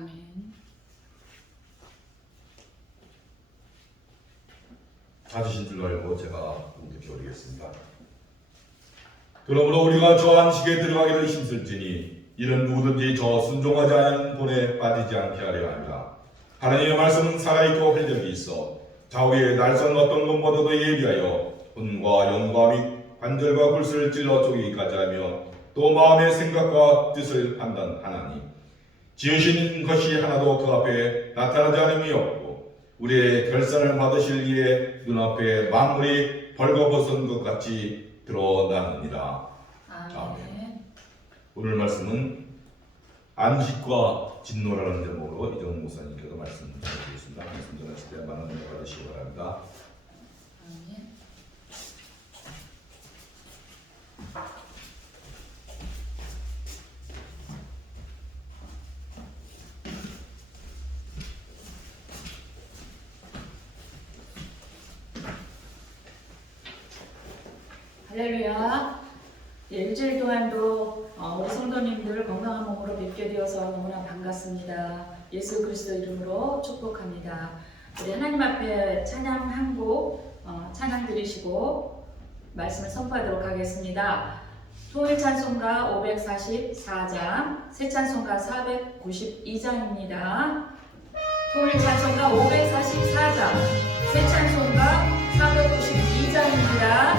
아멘. 찾으신 줄 알고 제가 공격해 올리겠습니다. 그러므로 우리가 저 안식에 들어가기를 힘쓸지니 이는 누구든지 저 순종하지 않은 본에 빠지지 않게 하려 합니다. 하나님의 말씀은 살아있고 활력이 있어 좌우의 날선 어떤 것보다도 예비하여魂과 영과 및 관절과 굴슬을 찔러 쪼개기까지 하며 또 마음의 생각과 뜻을 판단하나니 지으신 것이 하나도 그 앞에 나타나지 않음이 없고 우리의 결산을 받으실 이의 눈앞에 만물이 벌거벗은 것 같이 드러나느니라. 아멘. 오늘 말씀은 안식과 진노라는 제목으로 이정 목사님께서 말씀 전해주셨습니다. 말씀 전하실 때 많은 은혜 받으시기 바랍니다. 아멘. 할렐루야. 일주일 동안도 우리 성도님들 건강한 몸으로 뵙게 되어서 너무나 반갑습니다. 예수 그리스도 이름으로 축복합니다. 우리 하나님 앞에 찬양 한 곡 찬양 드리시고 말씀을 선포하도록 하겠습니다. 통일 찬송가 544장, 새 찬송가 492장입니다. 통일 찬송가 544장, 새 찬송가 492장입니다.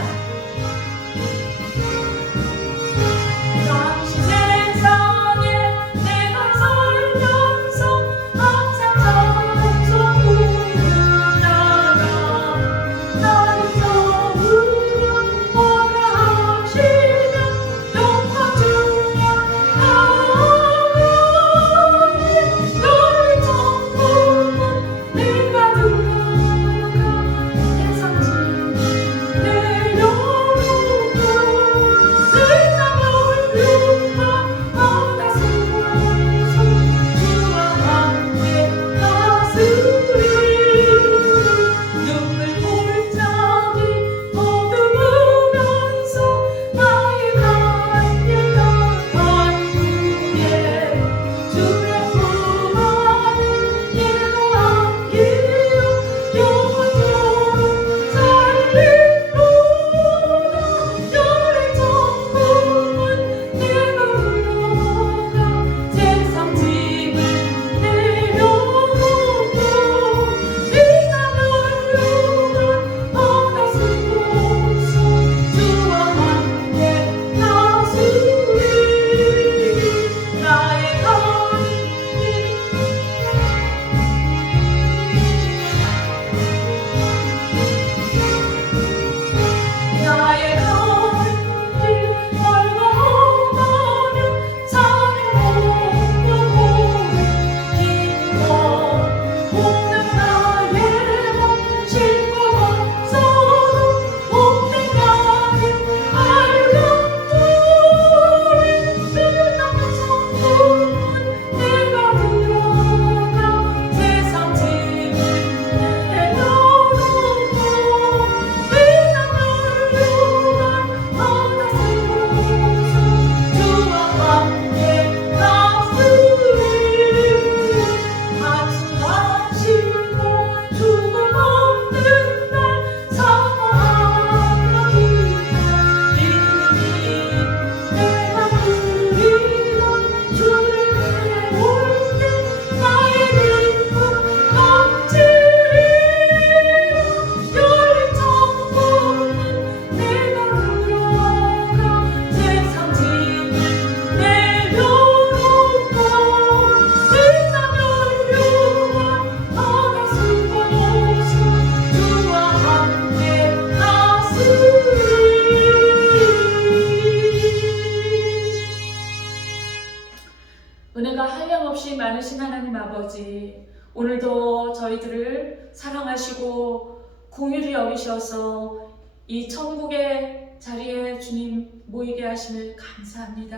은혜가 한량없이 많으신 하나님 아버지, 오늘도 저희들을 사랑하시고 긍휼히 여기셔서 이 천국의 자리에 주님 모이게 하심을 감사합니다.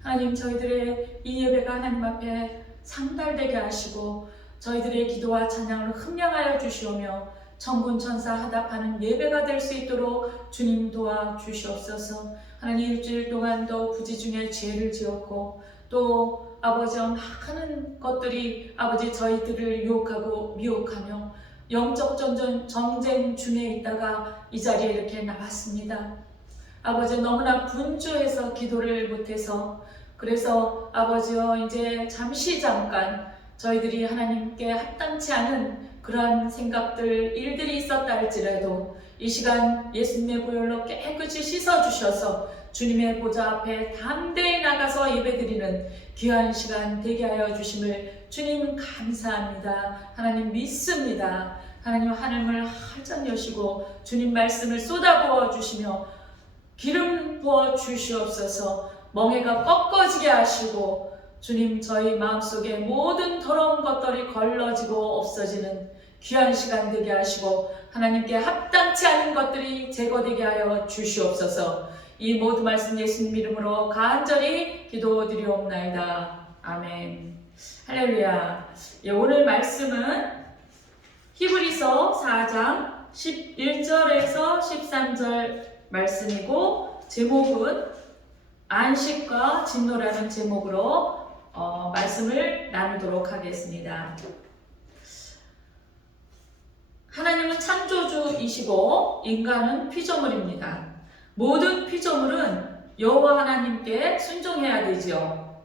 하나님, 저희들의 이 예배가 하나님 앞에 상달되게 하시고 저희들의 기도와 찬양을 흠량하여 주시오며 천군천사 화답하는 예배가 될 수 있도록 주님 도와주시옵소서. 하나님, 일주일 동안도 부지중에 죄를 지었고 또 아버지 막 하는 것들이 아버지 저희들을 유혹하고 미혹하며 영적 전쟁 중에 있다가 이 자리에 이렇게 나왔습니다. 아버지 너무나 분주해서 기도를 못해서 그래서 아버지여 이제 잠깐 저희들이 하나님께 합당치 않은 그런 생각들 일들이 있었다 할지라도 이 시간 예수님의 보혈로 깨끗이 씻어주셔서 주님의 보좌 앞에 담대히 나가서 예배드리는 귀한 시간 되게 하여 주심을 주님 감사합니다. 하나님 믿습니다. 하나님 하늘을 활짝 여시고 주님 말씀을 쏟아부어 주시며 기름 부어 주시옵소서. 멍에가 꺾어지게 하시고 주님 저희 마음속에 모든 더러운 것들이 걸러지고 없어지는 귀한 시간 되게 하시고 하나님께 합당치 않은 것들이 제거되게 하여 주시옵소서. 이 모든 말씀 예수님 이름으로 간절히 기도드리옵나이다. 아멘. 할렐루야. 오늘 말씀은 히브리서 4장 11절에서 13절 말씀이고 제목은 안식과 진노라는 제목으로 말씀을 나누도록 하겠습니다. 하나님은 창조주이시고 인간은 피조물입니다. 모든 피조물은 여호와 하나님께 순종해야 되지요.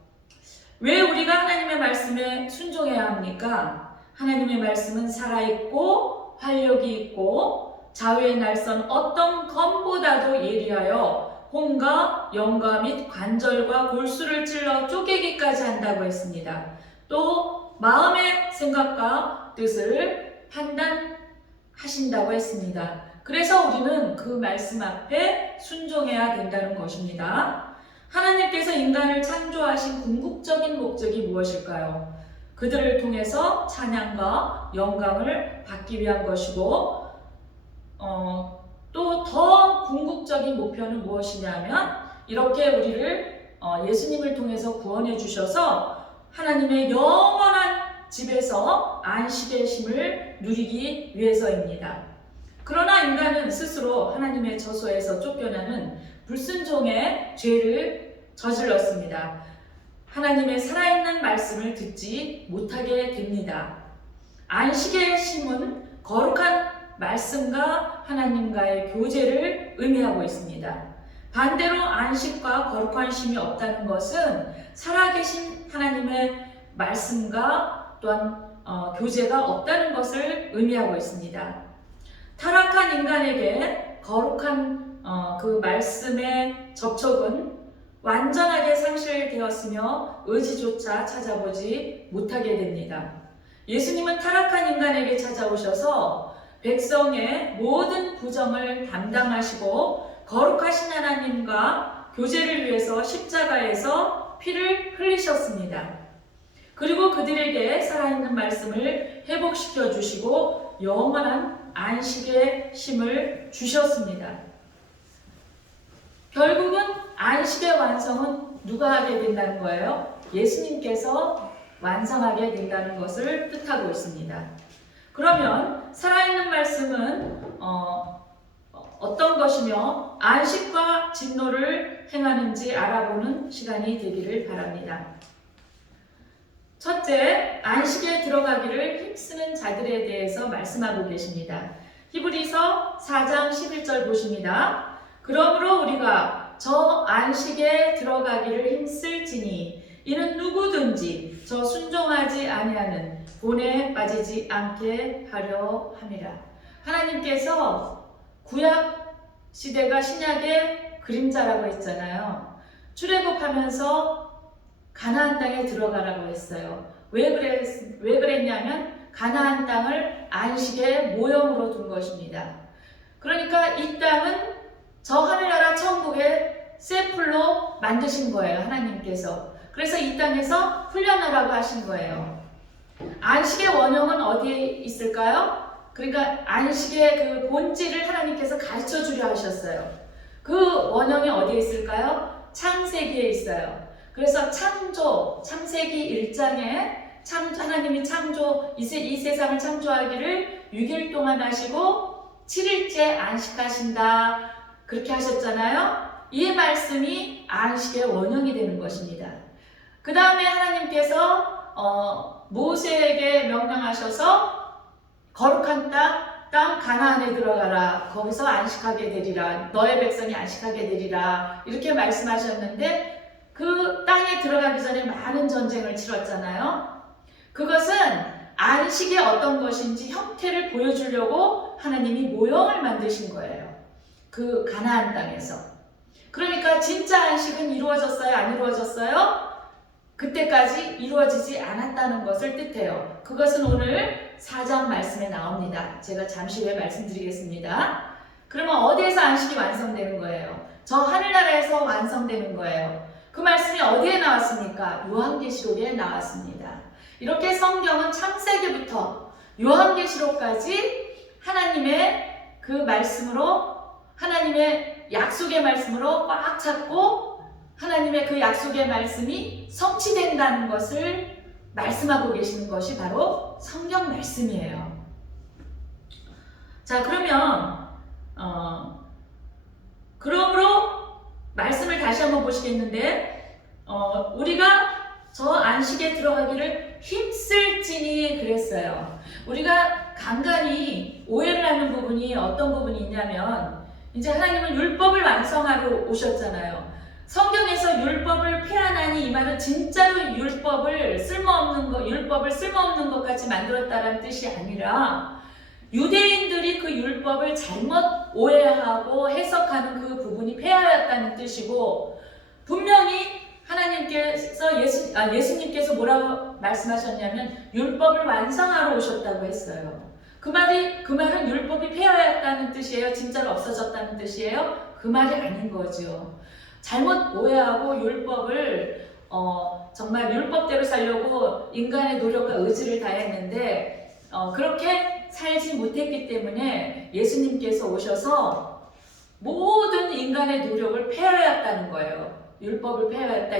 왜 우리가 하나님의 말씀에 순종해야 합니까? 하나님의 말씀은 살아있고 활력이 있고 자외의 날선 어떤 검보다도 예리하여 혼과 영과 및 관절과 골수를 찔러 쪼개기까지 한다고 했습니다. 또 마음의 생각과 뜻을 판단하신다고 했습니다. 그래서 우리는 그 말씀 앞에 순종해야 된다는 것입니다. 하나님께서 인간을 창조하신 궁극적인 목적이 무엇일까요? 그들을 통해서 찬양과 영광을 받기 위한 것이고 또 더 궁극적인 목표는 무엇이냐면 이렇게 우리를 예수님을 통해서 구원해 주셔서 하나님의 영원한 집에서 안식의 쉼을 누리기 위해서입니다. 그러나 인간은 스스로 하나님의 저소에서 쫓겨나는 불순종의 죄를 저질렀습니다. 하나님의 살아있는 말씀을 듣지 못하게 됩니다. 안식의 쉼은 거룩한 말씀과 하나님과의 교제를 의미하고 있습니다. 반대로 안식과 거룩한 쉼이 없다는 것은 살아계신 하나님의 말씀과 또한 교제가 없다는 것을 의미하고 있습니다. 타락한 인간에게 거룩한 그 말씀의 접촉은 완전하게 상실되었으며 의지조차 찾아보지 못하게 됩니다. 예수님은 타락한 인간에게 찾아오셔서 백성의 모든 부정을 담당하시고 거룩하신 하나님과 교제를 위해서 십자가에서 피를 흘리셨습니다. 그리고 그들에게 살아있는 말씀을 회복시켜 주시고 영원한 안식의 쉼을 주셨습니다. 결국은 안식의 완성은 누가 하게 된다는 거예요? 예수님께서 완성하게 된다는 것을 뜻하고 있습니다. 그러면 살아있는 말씀은 어떤 것이며 안식과 진노를 행하는지 알아보는 시간이 되기를 바랍니다. 첫째, 안식에 들어가기를 힘쓰는 자들에 대해서 말씀하고 계십니다. 히브리서 4장 11절 보십니다. 그러므로 우리가 저 안식에 들어가기를 힘쓸지니 이는 누구든지 저 순종하지 아니하는 본에 빠지지 않게 하려 함이라. 하나님께서 구약 시대가 신약의 그림자라고 했잖아요. 출애굽하면서 가나안 땅에 들어가라고 했어요. 왜 그랬냐면 가나안 땅을 안식의 모형으로 둔 것입니다. 그러니까 이 땅은 저 하늘나라 천국의 샘플로 만드신 거예요. 하나님께서. 그래서 이 땅에서 훈련하라고 하신 거예요. 안식의 원형은 어디에 있을까요? 그러니까 안식의 그 본질을 하나님께서 가르쳐 주려 하셨어요. 그 원형이 어디에 있을까요? 창세기에 있어요. 그래서 창세기 1장에 하나님이 이 세상을 창조하기를 6일 동안 하시고 7일째 안식하신다. 그렇게 하셨잖아요. 이 말씀이 안식의 원형이 되는 것입니다. 그 다음에 하나님께서 모세에게 명령하셔서 거룩한 땅 가나안에 들어가라. 거기서 안식하게 되리라. 너의 백성이 안식하게 되리라. 이렇게 말씀하셨는데 그 땅에 들어가기 전에 많은 전쟁을 치렀잖아요. 그것은 안식이 어떤 것인지 형태를 보여주려고 하나님이 모형을 만드신 거예요. 그 가나안 땅에서. 그러니까 진짜 안식은 이루어졌어요? 안 이루어졌어요? 그때까지 이루어지지 않았다는 것을 뜻해요. 그것은 오늘 4장 말씀에 나옵니다. 제가 잠시 후에 말씀드리겠습니다. 그러면 어디에서 안식이 완성되는 거예요? 저 하늘나라에서 완성되는 거예요. 그 말씀이 어디에 나왔습니까? 요한계시록에 나왔습니다. 이렇게 성경은 창세기부터 요한계시록까지 하나님의 그 말씀으로, 하나님의 약속의 말씀으로 꽉 찼고 하나님의 그 약속의 말씀이 성취된다는 것을 말씀하고 계시는 것이 바로 성경 말씀이에요. 자, 그러면 그러므로 말씀을 다시 한번 보시겠는데 우리가 저 안식에 들어가기를 힘쓸지니 그랬어요. 우리가 간간히 오해를 하는 부분이 어떤 부분이 있냐면 이제 하나님은 율법을 완성하러 오셨잖아요. 성경에서 율법을 폐하나니 이 말은 진짜로 율법을 쓸모없는 것 같이 만들었다는 뜻이 아니라 유대인들이 그 율법을 잘못 오해하고 해석하는 그 부분이 폐하였다는 뜻이고, 분명히 하나님께서 예수님께서 뭐라고 말씀하셨냐면 율법을 완성하러 오셨다고 했어요. 그 말은 율법이 폐하였다는 뜻이에요? 진짜로 없어졌다는 뜻이에요? 그 말이 아닌 거죠. 잘못 오해하고 율법을 정말 율법대로 살려고 인간의 노력과 의지를 다했는데 그렇게 살지 못했기 때문에 예수님께서 오셔서 모든 인간의 노력을 폐하였다는 거예요. 율법을 폐하였다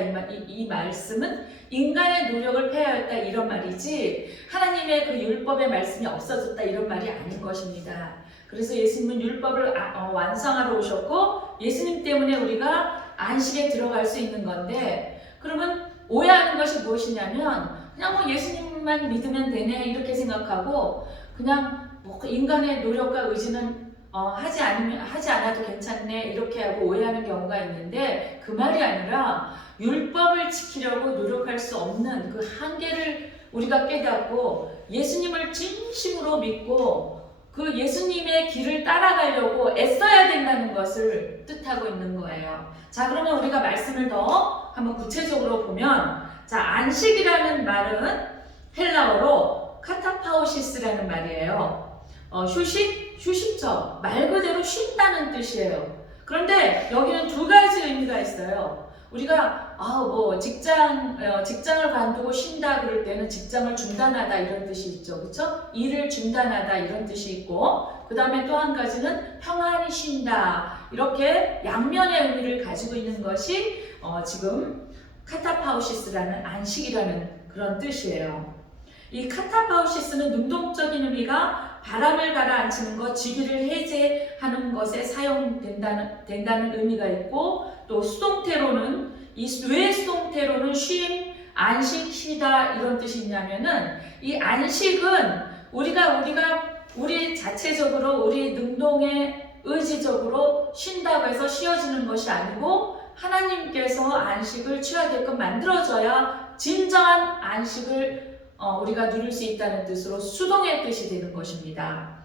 이 말씀은 인간의 노력을 폐하였다 이런 말이지 하나님의 그 율법의 말씀이 없어졌다 이런 말이 아닌 것입니다. 그래서 예수님은 율법을 완성하러 오셨고 예수님 때문에 우리가 안식에 들어갈 수 있는 건데, 그러면 오해하는 것이 무엇이냐면 그냥 뭐 예수님만 믿으면 되네 이렇게 생각하고 그냥 뭐 인간의 노력과 의지는 하지 않아도 괜찮네 이렇게 하고 오해하는 경우가 있는데, 그 말이 아니라 율법을 지키려고 노력할 수 없는 그 한계를 우리가 깨닫고 예수님을 진심으로 믿고 그 예수님의 길을 따라가려고 애써야 된다는 것을 뜻하고 있는 거예요. 자, 그러면 우리가 말씀을 더 한번 구체적으로 보면, 자, 안식이라는 말은 헬라어로 카타파우시스라는 말이에요. 휴식처, 말 그대로 쉰다는 뜻이에요. 그런데 여기는 두 가지 의미가 있어요. 우리가 직장을 관두고 쉰다 그럴 때는 직장을 중단하다 이런 뜻이 있죠. 그렇죠? 일을 중단하다 이런 뜻이 있고, 그 다음에 또 한 가지는 평안히 쉰다. 이렇게 양면의 의미를 가지고 있는 것이 지금 카타파우시스라는 안식이라는 그런 뜻이에요. 이 카타파우시스는 능동적인 의미가 바람을 가라앉히는 것, 지기를 해제하는 것에 사용된다는 의미가 있고, 또 수동태로는 왜 수동태로는 쉼, 안식, 쉬다 이런 뜻이 있냐면은 이 안식은 우리 자체적으로 우리 능동에 의지적으로 쉰다고 해서 쉬어지는 것이 아니고 하나님께서 안식을 취하게끔 만들어져야 진정한 안식을 우리가 누릴 수 있다는 뜻으로 수동의 뜻이 되는 것입니다.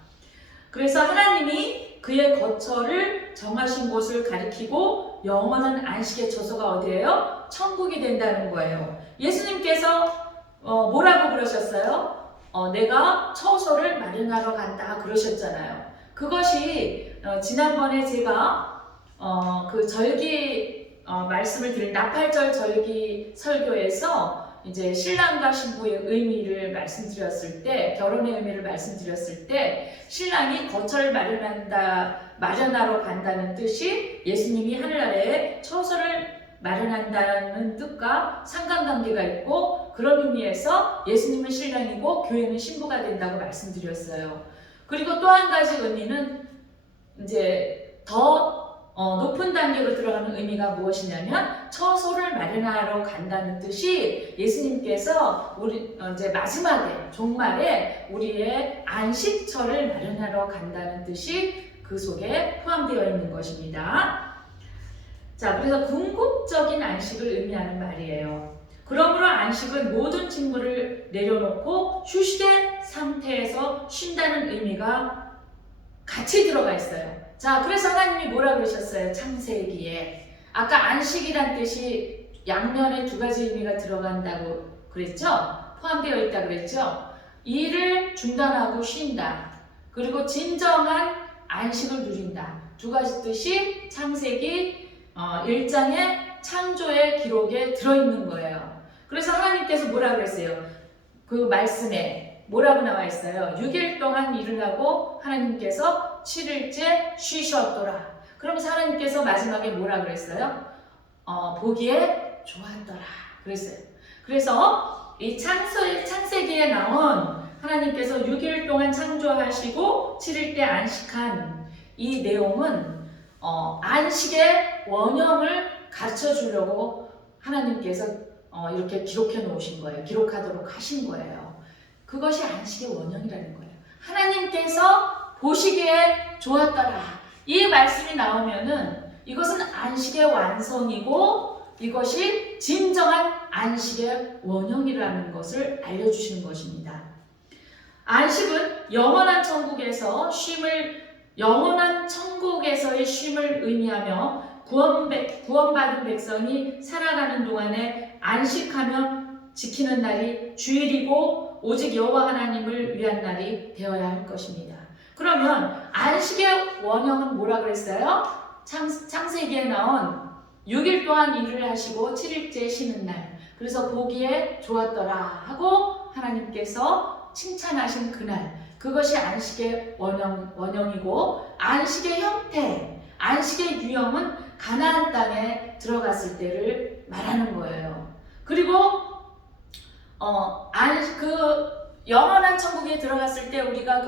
그래서 하나님이 그의 거처를 정하신 곳을 가리키고 영원한 안식의 처소가 어디예요? 천국이 된다는 거예요. 예수님께서 뭐라고 그러셨어요? 내가 처소를 마련하러 간다 그러셨잖아요. 그것이 지난번에 제가 그 절기 말씀을 드린 나팔절 절기 설교에서 이제 신랑과 신부의 의미를 말씀드렸을 때, 결혼의 의미를 말씀드렸을 때 신랑이 거처를 마련하러 간다는 뜻이 예수님이 하늘나라에 처소를 마련한다는 뜻과 상관관계가 있고, 그런 의미에서 예수님은 신랑이고 교회는 신부가 된다고 말씀드렸어요. 그리고 또 한 가지 의미는 이제 더 높은 단계로 들어가는 의미가 무엇이냐면 처소를 마련하러 간다는 뜻이 예수님께서 우리 이제 마지막에 종말에 우리의 안식처를 마련하러 간다는 뜻이 그 속에 포함되어 있는 것입니다. 자, 그래서 궁극적인 안식을 의미하는 말이에요. 그러므로 안식은 모든 직무를 내려놓고 휴식의 상태에서 쉰다는 의미가 같이 들어가 있어요. 자, 그래서 하나님이 뭐라 그러셨어요? 창세기에. 아까 안식이란 뜻이 양면에 두 가지 의미가 들어간다고 그랬죠? 포함되어 있다 그랬죠? 일을 중단하고 쉰다. 그리고 진정한 안식을 누린다. 두 가지 뜻이 창세기 1장의 창조의 기록에 들어있는 거예요. 그래서 하나님께서 뭐라 그랬어요? 그 말씀에 뭐라고 나와 있어요? 6일 동안 일을 하고 하나님께서 7일째 쉬셨더라. 그러면서 하나님께서 마지막에 뭐라 그랬어요? 보기에 좋았더라. 그랬어요. 그래서 이 창세기에 나온 하나님께서 6일 동안 창조하시고 7일 때 안식한 이 내용은 안식의 원형을 가르쳐 주려고 하나님께서 이렇게 기록해 놓으신 거예요. 기록하도록 하신 거예요. 그것이 안식의 원형이라는 거예요. 하나님께서 보시기에 좋았더라. 이 말씀이 나오면은 이것은 안식의 완성이고 이것이 진정한 안식의 원형이라는 것을 알려주시는 것입니다. 안식은 영원한 천국에서의 쉼을 의미하며 구원받은 백성이 살아가는 동안에 안식하며 지키는 날이 주일이고 오직 여호와 하나님을 위한 날이 되어야 할 것입니다. 그러면 안식의 원형은 뭐라 그랬어요? 창세기에 나온 6일 동안 일을 하시고 7일째 쉬는 날. 그래서 보기에 좋았더라 하고 하나님께서 칭찬하신 그날. 그것이 안식의 원형이고 안식의 형태, 안식의 유형은 가나안 땅에 들어갔을 때를 말하는 거예요. 그리고 영원한 천국에 들어갔을 때 우리가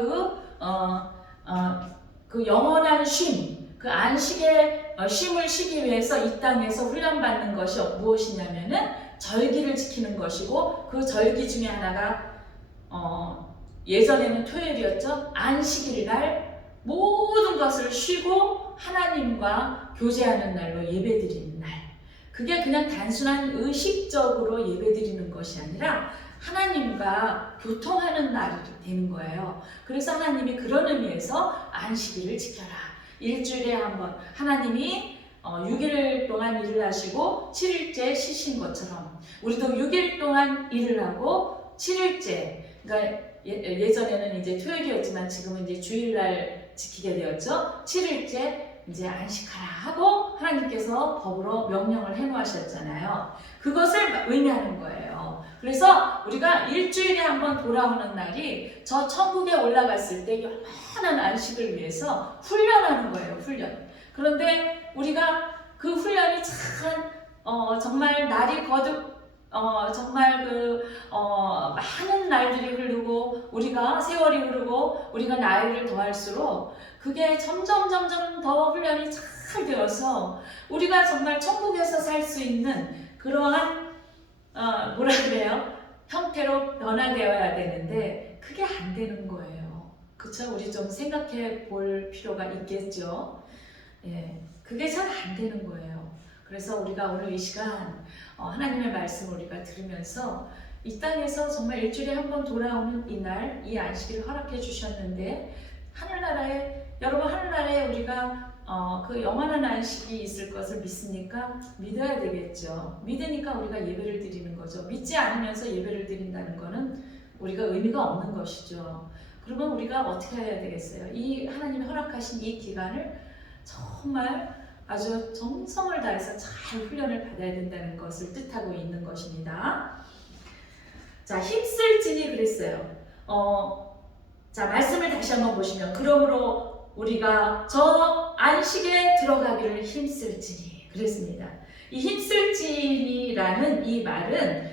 그 영원한 쉼, 그 안식의 쉼을 쉬기 위해서 이 땅에서 훈련받는 것이 무엇이냐면은 절기를 지키는 것이고 그 절기 중에 하나가 예전에는 토요일이었죠. 안식일 날 모든 것을 쉬고 하나님과 교제하는 날로 예배드리는 날. 그게 그냥 단순한 의식적으로 예배드리는 것이 아니라 하나님과 교통하는 날이 되는 거예요. 그래서 하나님이 그런 의미에서 안식일을 지켜라. 일주일에 한 번 하나님이 6일 동안 일을 하시고 7일째 쉬신 것처럼 우리도 6일 동안 일을 하고 7일째, 그러니까 예전에는 이제 토요일이었지만 지금은 이제 주일날 지키게 되었죠. 7일째 이제 안식하라 하고 하나님께서 법으로 명령을 해놓으셨잖아요. 그것을 의미하는 거예요. 그래서 우리가 일주일에 한번 돌아오는 날이 저 천국에 올라갔을 때 영원한 안식을 위해서 훈련하는 거예요. 훈련. 그런데 우리가 그 훈련이 참 정말 날이 거듭 정말 많은 날들이 흐르고 우리가 세월이 흐르고 우리가 나이를 더할수록 그게 점점 더 훈련이 잘 되어서 우리가 정말 천국에서 살 수 있는 그러한 뭐라 그래요? 형태로 변화되어야 되는데 그게 안 되는 거예요. 그쵸? 우리 좀 생각해 볼 필요가 있겠죠? 예, 그게 잘 안 되는 거예요. 그래서 우리가 오늘 이 시간 하나님의 말씀을 우리가 들으면서 이 땅에서 정말 일주일에 한 번 돌아오는 이날, 이 안식일을 허락해 주셨는데 여러분 하늘나라에 우리가 그 영원한 안식이 있을 것을 믿습니까? 믿어야 되겠죠. 믿으니까 우리가 예배를 드리는 거죠. 믿지 않으면서 예배를 드린다는 거는 우리가 의미가 없는 것이죠. 그러면 우리가 어떻게 해야 되겠어요? 이 하나님이 허락하신 이 기간을 정말 아주 정성을 다해서 잘 훈련을 받아야 된다는 것을 뜻하고 있는 것입니다. 자, 힘쓸지니 그랬어요. 자, 말씀을 다시 한번 보시면 그러므로 우리가 저 안식에 들어가기를 힘쓸지니 그랬습니다. 이 힘쓸지니라는 이 말은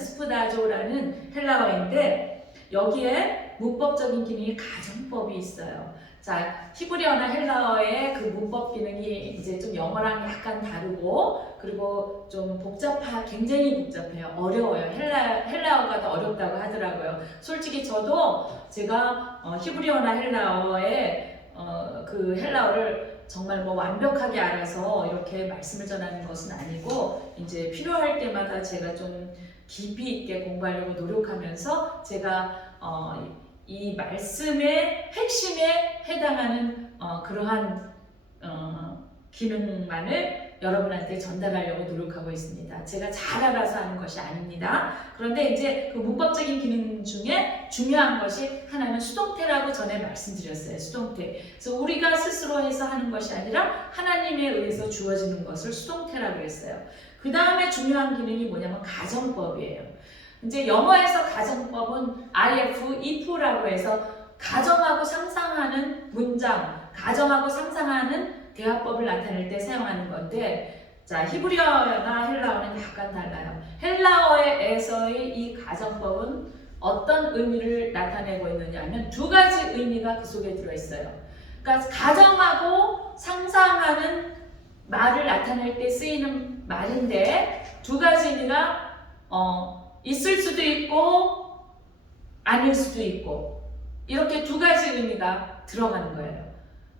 스푸다조라는 헬라어인데 여기에 문법적인 기능이 가정법이 있어요. 자, 히브리어나 헬라어의 그 문법 기능이 이제 좀 영어랑 약간 다르고, 그리고 좀 굉장히 복잡해요. 어려워요. 헬라어가 더 어렵다고 하더라고요. 솔직히 저도 제가 히브리어나 헬라어의 그 헬라어를 정말 뭐 완벽하게 알아서 이렇게 말씀을 전하는 것은 아니고, 이제 필요할 때마다 제가 좀 깊이 있게 공부하려고 노력하면서 제가 이 말씀의 핵심에 해당하는 그러한 기능만을 여러분한테 전달하려고 노력하고 있습니다. 제가 잘 알아서 하는 것이 아닙니다. 그런데 이제 그 문법적인 기능 중에 중요한 것이 하나는 수동태라고 전에 말씀드렸어요. 수동태. 그래서 우리가 스스로 해서 하는 것이 아니라 하나님에 의해서 주어지는 것을 수동태라고 했어요. 그 다음에 중요한 기능이 뭐냐면 가정법이에요. 이제 영어에서 가정법은 if라고 해서 가정하고 상상하는 문장, 가정하고 상상하는 대화법을 나타낼 때 사용하는 건데, 자, 히브리어나 헬라어는 약간 달라요. 헬라어에서의 이 가정법은 어떤 의미를 나타내고 있느냐 하면 두 가지 의미가 그 속에 들어있어요. 그러니까 가정하고 상상하는 말을 나타낼 때 쓰이는 말인데 두 가지 의미가 있을 수도 있고 아닐 수도 있고 이렇게 두 가지 의미가 들어가는 거예요.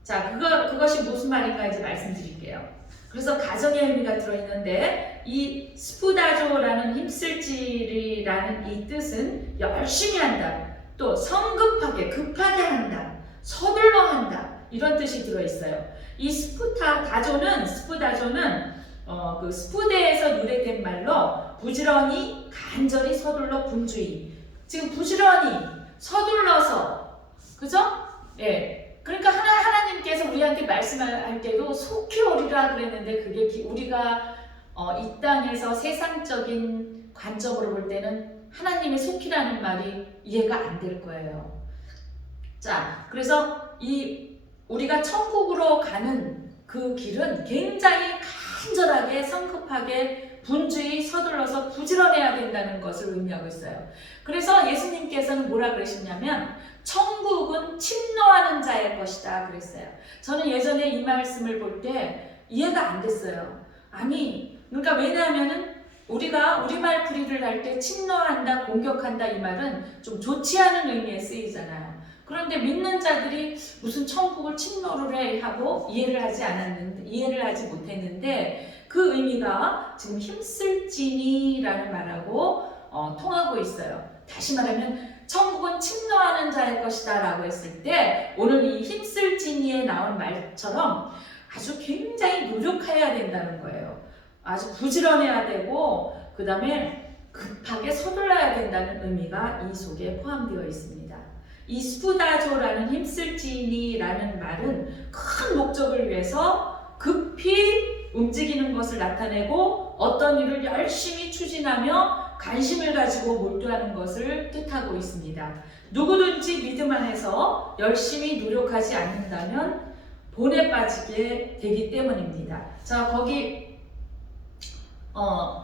자, 그것이 무슨 말인가 이제 말씀드릴게요. 그래서 가정의 의미가 들어있는데 이 스푸다조라는 힘쓸지라는 이 뜻은 열심히 한다, 또 성급하게, 급하게 한다, 서둘러 한다 이런 뜻이 들어있어요. 이 스푸다조는 그 스푸대에서 유래된 말로 부지런히, 간절히, 서둘러, 분주히. 지금 부지런히, 서둘러서, 그죠? 예. 그러니까 하나님께서 우리한테 말씀할 때도 속히 오리라 그랬는데 그게 우리가 이 땅에서 세상적인 관점으로 볼 때는 하나님의 속히라는 말이 이해가 안 될 거예요. 자, 그래서 우리가 천국으로 가는 그 길은 굉장히 간절하게, 성급하게, 분주히, 서둘러서 부지런해야 된다는 것을 의미하고 있어요. 그래서 예수님께서는 뭐라 그러셨냐면 천국은 침노하는 자의 것이다 그랬어요. 저는 예전에 이 말씀을 볼 때 이해가 안 됐어요. 아니, 그러니까 왜냐하면은 우리가 우리말 풀이를 할 때 침노한다, 공격한다 이 말은 좀 좋지 않은 의미에 쓰이잖아요. 그런데 믿는 자들이 무슨 천국을 침노를 해 하고 이해를 하지 못했는데 그 의미가 지금 힘쓸지니라는 말하고 통하고 있어요. 다시 말하면 천국은 침노하는 자의 것이다 라고 했을 때 오늘 이 힘쓸지니에 나온 말처럼 아주 굉장히 노력해야 된다는 거예요. 아주 부지런해야 되고 그 다음에 급하게 서둘러야 된다는 의미가 이 속에 포함되어 있습니다. 이 스푸다조라는 힘쓸지니라는 말은 큰 목적을 위해서 급히 움직이는 것을 나타내고 어떤 일을 열심히 추진하며 관심을 가지고 몰두하는 것을 뜻하고 있습니다. 누구든지 믿음 안에서 열심히 노력하지 않는다면 본에 빠지게 되기 때문입니다. 자, 거기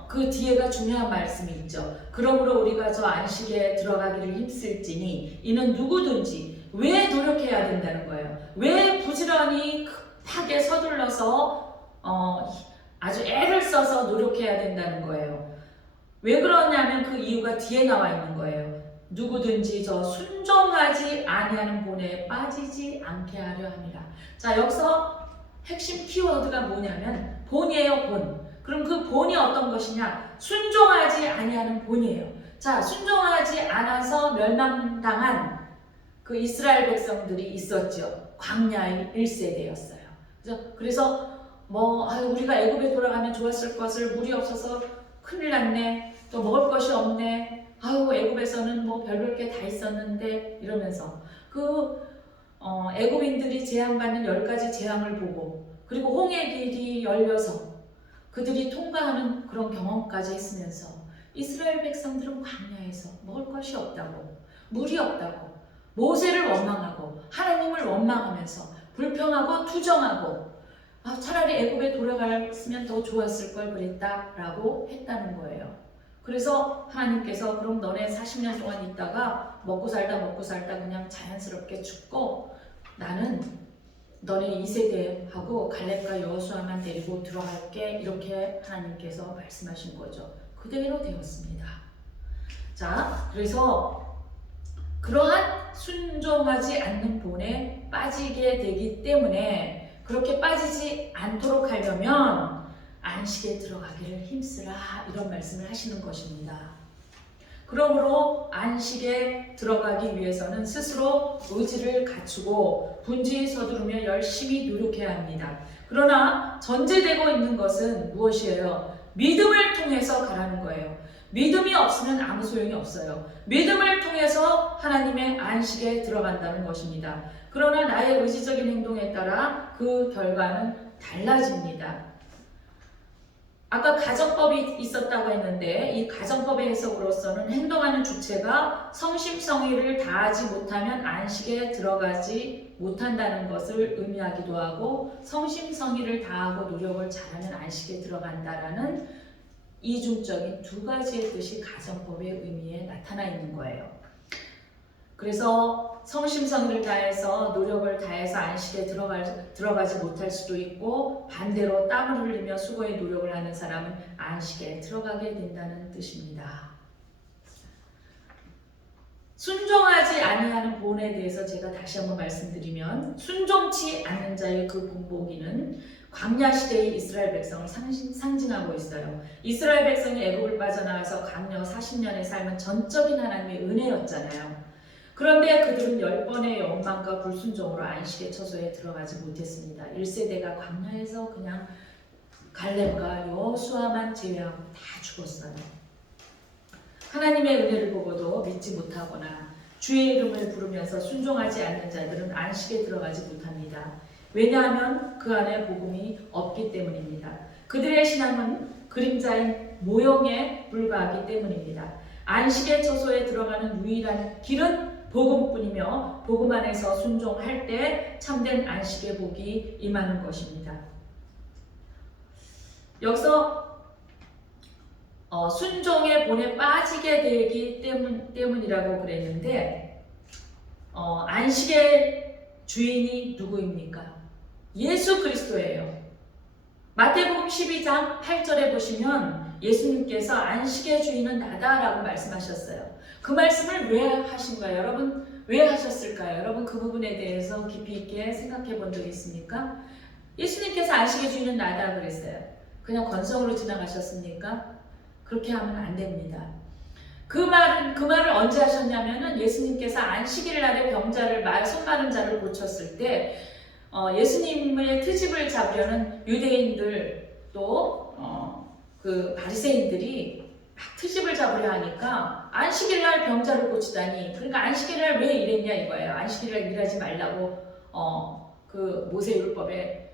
그 뒤에가 중요한 말씀이 있죠. 그러므로 우리가 저 안식에 들어가기를 힘쓸지니 이는 누구든지 왜 노력해야 된다는 거예요. 왜 부지런히 급하게 서둘러서 아주 애를 써서 노력해야 된다는 거예요. 왜 그러냐면 그 이유가 뒤에 나와 있는 거예요. 누구든지 저 순종하지 아니하는 본에 빠지지 않게 하려 함이라. 자, 여기서 핵심 키워드가 뭐냐면 본이에요, 본. 그럼 그 본이 어떤 것이냐? 순종하지 아니하는 본이에요. 자, 순종하지 않아서 멸망당한 그 이스라엘 백성들이 있었죠. 광야의 1세대였어요. 그래서 우리가 애굽에 돌아가면 좋았을 것을 물이 없어서 큰일 났네. 또 먹을 것이 없네. 애굽에서는 별별 게 다 있었는데 이러면서 애굽인들이 재앙받는 10가지 재앙을 보고 그리고 홍해 길이 열려서 그들이 통과하는 그런 경험까지 했으면서 이스라엘 백성들은 광야에서 먹을 것이 없다고, 물이 없다고, 모세를 원망하고 하나님을 원망하면서 불평하고 투정하고 차라리 애굽에 돌아갔으면 더 좋았을 걸 그랬다라고 했다는 거예요. 그래서 하나님께서 그럼 너네 40년 동안 있다가 먹고 살다 그냥 자연스럽게 죽고 나는 너네 2세대하고 갈렙과 여호수아만 데리고 들어갈게, 이렇게 하나님께서 말씀하신 거죠. 그대로 되었습니다. 자, 그래서 그러한 순종하지 않는 본에 빠지게 되기 때문에 그렇게 빠지지 않도록 하려면 안식에 들어가기를 힘쓰라, 이런 말씀을 하시는 것입니다. 그러므로 안식에 들어가기 위해서는 스스로 의지를 갖추고 분주히 서두르며 열심히 노력해야 합니다. 그러나 전제되고 있는 것은 무엇이에요? 믿음을 통해서 가라는 거예요. 믿음이 없으면 아무 소용이 없어요. 믿음을 통해서 하나님의 안식에 들어간다는 것입니다. 그러나 나의 의지적인 행동에 따라 그 결과는 달라집니다. 아까 가정법이 있었다고 했는데 이 가정법의 해석으로서는 행동하는 주체가 성심성의를 다하지 못하면 안식에 들어가지 못한다는 것을 의미하기도 하고, 성심성의를 다하고 노력을 잘하면 안식에 들어간다라는 이중적인 두 가지의 뜻이 가정법의 의미에 나타나 있는 거예요. 그래서 성심성의를 다해서 노력을 다해서 안식에 들어가지 못할 수도 있고, 반대로 땀을 흘리며 수고의 노력을 하는 사람은 안식에 들어가게 된다는 뜻입니다. 순종하지 아니하는 본에 대해서 제가 다시 한번 말씀드리면, 순종치 않는 자의 그 본보기는 광야 시대의 이스라엘 백성을 상징하고 있어요. 이스라엘 백성이 애굽을 빠져나와서 광야 40년의 삶은 전적인 하나님의 은혜였잖아요. 그런데 그들은 10번의 원망과 불순종으로 안식의 처소에 들어가지 못했습니다. 1세대가 광야에서 그냥 갈렙과 여호수아만 제외하고 다 죽었어요. 하나님의 은혜를 보고도 믿지 못하거나 주의 이름을 부르면서 순종하지 않는 자들은 안식에 들어가지 못합니다. 왜냐하면 그 안에 복음이 없기 때문입니다. 그들의 신앙은 그림자인 모형에 불과하기 때문입니다. 안식의 처소에 들어가는 유일한 길은 복음뿐이며, 복음 안에서 순종할 때 참된 안식의 복이 임하는 것입니다. 여기서 순종의 본에 빠지게 되기 때문이라고 그랬는데, 안식의 주인이 누구입니까? 예수 그리스도예요. 마태복음 12장 8절에 보시면 예수님께서 안식의 주인은 나다라고 말씀하셨어요. 그 말씀을 왜 하신 거예요? 여러분, 왜 하셨을까요? 여러분, 그 부분에 대해서 깊이 있게 생각해 본 적 있습니까? 예수님께서 안식의 주인은 나다 그랬어요. 그냥 건성으로 지나가셨습니까? 그렇게 하면 안 됩니다. 그 말을 언제 하셨냐면은 예수님께서 안식일 날에 손 마른 자를 고쳤을 때 예수님의 트집을 잡으려는 유대인들 또 그 바리새인들이 막 트집을 잡으려 하니까 안식일 날 병자를 고치다니, 그러니까 안식일 날 왜 이랬냐 이거예요. 안식일 날 일하지 말라고 그 모세 율법에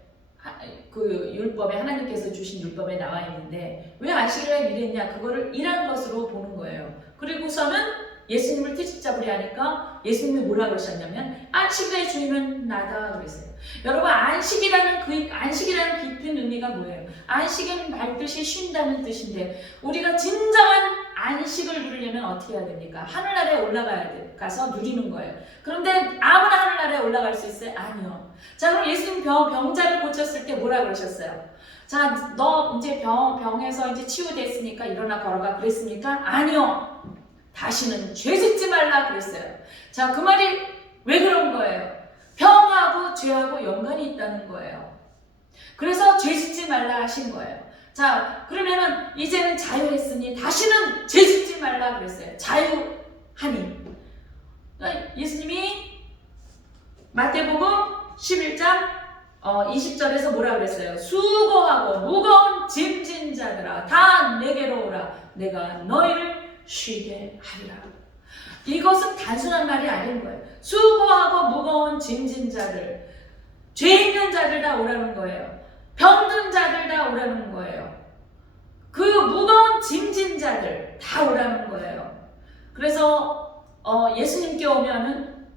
하나님께서 주신 율법에 나와 있는데 왜 안식일 날 일했냐, 그거를 일한 것으로 보는 거예요. 그리고서는 예수님을 트집 잡으려 하니까 예수님이 뭐라 그러셨냐면 안식의 주인은 나다 그랬어요. 여러분, 안식이라는 깊은 의미가 뭐예요? 안식은 말뜻이 쉰다는 뜻인데, 우리가 진정한 안식을 누리려면 어떻게 해야 됩니까? 하늘나라에 올라가서 누리는 거예요. 그런데 아무나 하늘나라에 올라갈 수 있어요? 아니요. 자, 그럼 예수님 병자를 고쳤을 때 뭐라 그러셨어요? 자, 너 이제 병에서 이제 치유됐으니까 일어나 걸어가 그랬습니까? 아니요. 다시는 죄 짓지 말라 그랬어요. 자, 그 말이 왜 그런 거예요? 병하고 죄하고 연관이 있다는 거예요. 그래서 죄 짓지 말라 하신 거예요. 자, 그러면은 이제는 자유했으니 다시는 죄 짓지 말라 그랬어요. 자유하니. 예수님이 마태복음 11장 20절에서 뭐라 그랬어요? 수고하고 무거운 짐진 자들아 다 내게로 오라. 내가 너희를 쉬게 하리라. 이것은 단순한 말이 아닌 거예요. 수고하고 무거운 짐진 자들, 죄 있는 자들 다 오라는 거예요. 병든 자들 다 오라는 거예요. 그 무거운 짐진 자들 다 오라는 거예요. 그래서 예수님께 오면은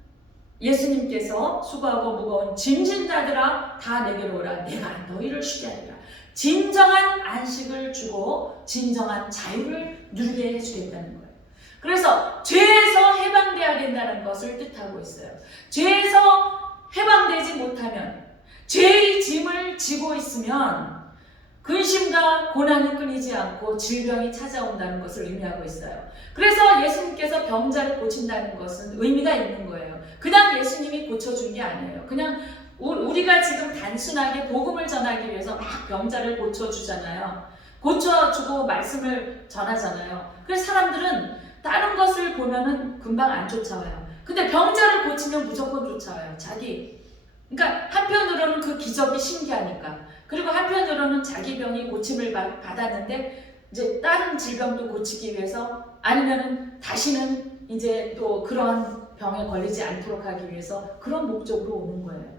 예수님께서 수고하고 무거운 짐진 자들아 다 내게로 오라. 내가 너희를 쉬게 하리라. 진정한 안식을 주고 진정한 자유를 누리게 해주겠다는 거예요. 그래서 죄에서 해방되어야 된다는 것을 뜻하고 있어요. 죄에서 해방되지 못하면, 죄의 짐을 지고 있으면 근심과 고난이 끊이지 않고 질병이 찾아온다는 것을 의미하고 있어요. 그래서 예수님께서 병자를 고친다는 것은 의미가 있는 거예요. 그냥 예수님이 고쳐준 게 아니에요. 그냥 우리가 지금 단순하게 복음을 전하기 위해서 막 병자를 고쳐주잖아요. 고쳐주고 말씀을 전하잖아요. 그래서 사람들은 다른 것을 보면은 금방 안 쫓아와요. 근데 병자를 고치면 무조건 쫓아와요. 그러니까 한편으로는 그 기적이 신기하니까. 그리고 한편으로는 자기 병이 고침을 받았는데 이제 다른 질병도 고치기 위해서, 아니면은 다시는 이제 또 그런 병에 걸리지 않도록 하기 위해서 그런 목적으로 오는 거예요.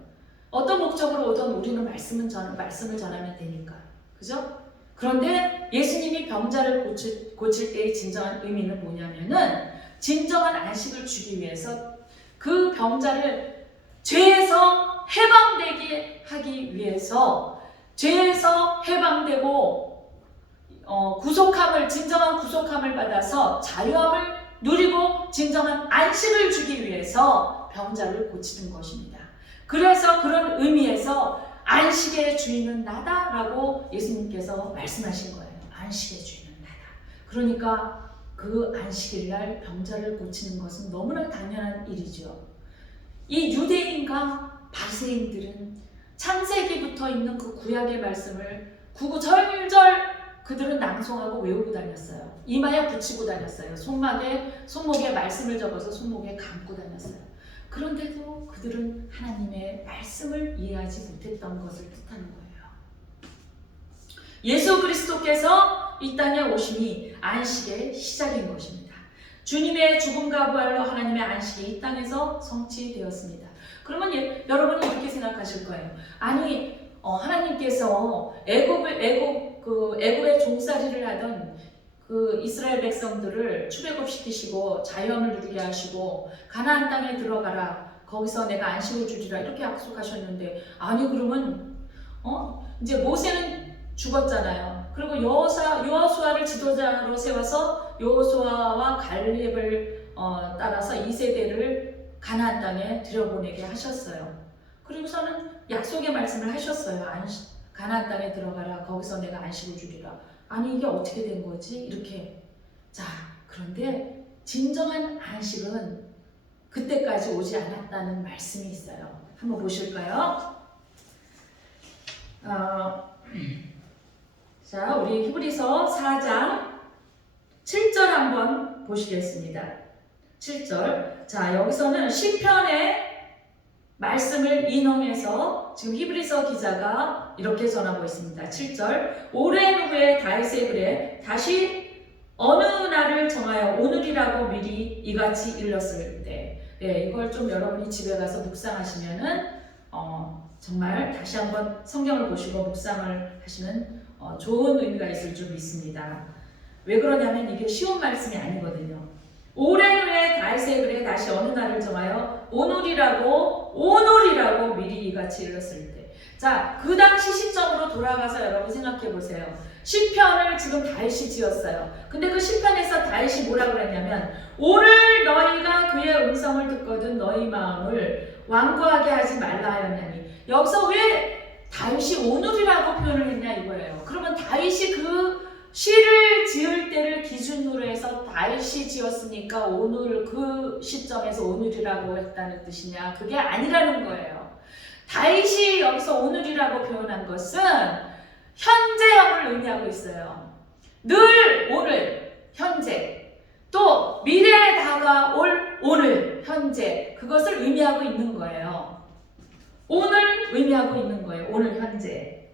어떤 목적으로 오든 우리는 말씀을 전하면 되니까. 그죠? 그런데 예수님이 병자를 고칠 때의 진정한 의미는 뭐냐면은, 진정한 안식을 주기 위해서 그 병자를 죄에서 해방되게 하기 위해서, 죄에서 해방되고 진정한 구속함을 받아서 자유함을 누리고 진정한 안식을 주기 위해서 병자를 고치는 것입니다. 그래서 그런 의미에서 안식의 주인은 나다라고 예수님께서 말씀하신 거예요. 안식의 주인은 나다. 그러니까 그 안식일 날 병자를 고치는 것은 너무나 당연한 일이죠. 이 유대인과 바리새인들은 창세기부터 있는 그 구약의 말씀을 구구절절 그들은 낭송하고 외우고 다녔어요. 이마에 붙이고 다녔어요. 손목에 말씀을 적어서 손목에 감고 다녔어요. 그런데도 그들은 하나님의 말씀을 이해하지 못했던 것을 뜻하는 거예요. 예수 그리스도께서 이 땅에 오심이 안식의 시작인 것입니다. 주님의 죽음과 부활로 하나님의 안식이 이 땅에서 성취되었습니다. 그러면 여러분은 이렇게 생각하실 거예요. 아니, 하나님께서 애굽의 종살이를 하던 그 이스라엘 백성들을 출애굽시키시고 자유함을 누리게 하시고 가나안 땅에 들어가라, 거기서 내가 안식을 주리라, 이렇게 약속하셨는데, 아니 그러면 이제 모세는 죽었잖아요. 그리고 여호수아를 지도자로 세워서 여호수아와 갈렙을 따라서 2세대를 가나안 땅에 들여보내게 하셨어요. 그리고서는 약속의 말씀을 하셨어요. 가나안 땅에 들어가라, 거기서 내가 안식을 주리라. 아니 이게 어떻게 된 거지? 이렇게. 자, 그런데 진정한 안식은 그때까지 오지 않았다는 말씀이 있어요. 한번 보실까요? 자, 우리 히브리서 4장 7절 한번 보시겠습니다. 7절. 자, 여기서는 시편의 말씀을 인용해서 지금 히브리서 기자가 이렇게 전하고 있습니다. 7절. 오랜 후에 다윗의 글에 다시 어느 날을 정하여 오늘이라고 미리 이같이 일렀을 때. 네, 이걸 좀 여러분이 집에 가서 묵상하시면은 정말 다시 한번 성경을 보시고 묵상을 하시면 좋은 의미가 있을 줄 믿습니다. 왜 그러냐면 이게 쉬운 말씀이 아니거든요. 오랜 후에 다윗의 글에 다시 어느 날을 정하여 오늘이라고 미리 이같이 일렀을 때. 자, 그 당시 시점으로 돌아가서 여러분 생각해 보세요. 시편을 지금 다윗이 지었어요. 근데 그 시편에서 다윗이 뭐라고 그랬냐면, 오늘 너희가 그의 음성을 듣거든 너희 마음을 완고하게 하지 말라 하였나니. 여기서 왜 다윗이 오늘이라고 표현을 했냐 이거예요. 그러면 다윗이 그 시를 지을 때를 기준으로 해서 다윗이 지었으니까 오늘 그 시점에서 오늘이라고 했다는 뜻이냐? 그게 아니라는 거예요. 다윗이 여기서 오늘이라고 표현한 것은 현재형을 의미하고 있어요. 늘 오늘, 현재, 또 미래에 다가올 오늘, 현재, 그것을 의미하고 있는 거예요. 오늘 의미하고 있는 거예요. 오늘, 현재.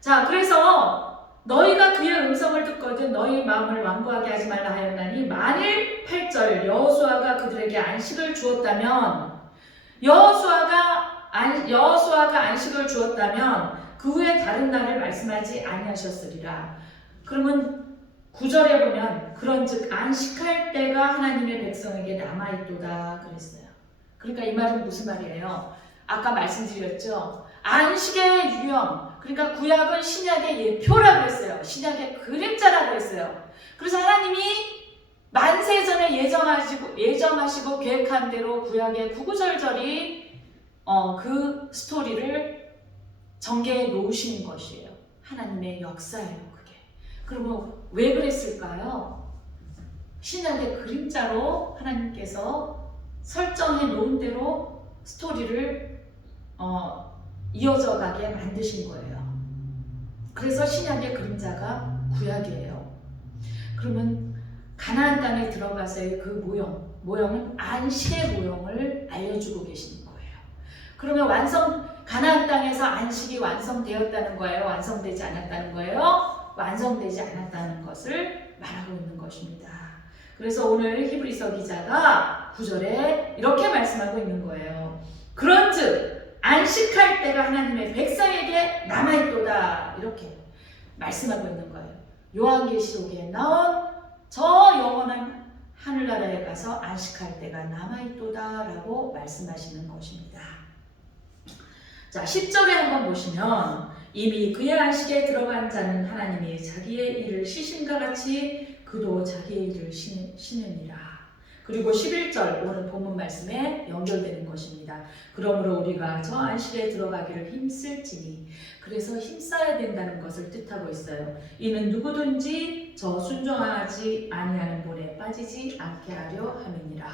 자, 그래서 너희가 그의 음성을 듣거든 너희 마음을 완고하게 하지 말라 하였나니, 만일 8절 여호수아가 그들에게 안식을 주었다면, 여호수아가 안식을 주었다면 그 후에 다른 날을 말씀하지 아니하셨으리라. 그러면 9절에 보면 그런즉 안식할 때가 하나님의 백성에게 남아있도다 그랬어요. 그러니까 이 말은 무슨 말이에요? 아까 말씀드렸죠. 안식의 유형, 그러니까 구약은 신약의 예표라고 했어요. 신약의 그림자라고 했어요. 그래서 하나님이 만세전에 예정하시고 계획한 대로 구약의 구구절절이 그 스토리를 전개해 놓으신 것이에요. 하나님의 역사예요, 그게. 그러면 왜 그랬을까요? 신약의 그림자로 하나님께서 설정해 놓은 대로 스토리를 이어져 가게 만드신 거예요. 그래서 신약의 그림자가 구약이에요. 그러면 가나안 땅에 들어가서의 그 모형은 안식의 모형을 알려주고 계시는 거예요. 그러면 가나안 땅에서 안식이 완성되었다는 거예요? 완성되지 않았다는 거예요? 완성되지 않았다는 것을 말하고 있는 것입니다. 그래서 오늘 히브리서 기자가 9절에 이렇게 말씀하고 있는 거예요. 그런즉 안식할 때가 하나님의 백성에게 남아있도다, 이렇게 말씀하고 있는 거예요. 요한계시록에 나온 저 영원한 하늘나라에 가서 안식할 때가 남아있도다 라고 말씀하시는 것입니다. 자, 10절에 한번 보시면 이미 그의 안식에 들어간 자는 하나님이 자기의 일을 쉬심과 같이 그도 자기의 일을 쉬느니라. 그리고 11절 오늘 본문 말씀에 연결되는 것입니다. 그러므로 우리가 저 안식에 들어가기를 힘쓸지니, 그래서 힘써야 된다는 것을 뜻하고 있어요. 이는 누구든지 저 순종하지 아니하는 본에 빠지지 않게 하려 함이니라.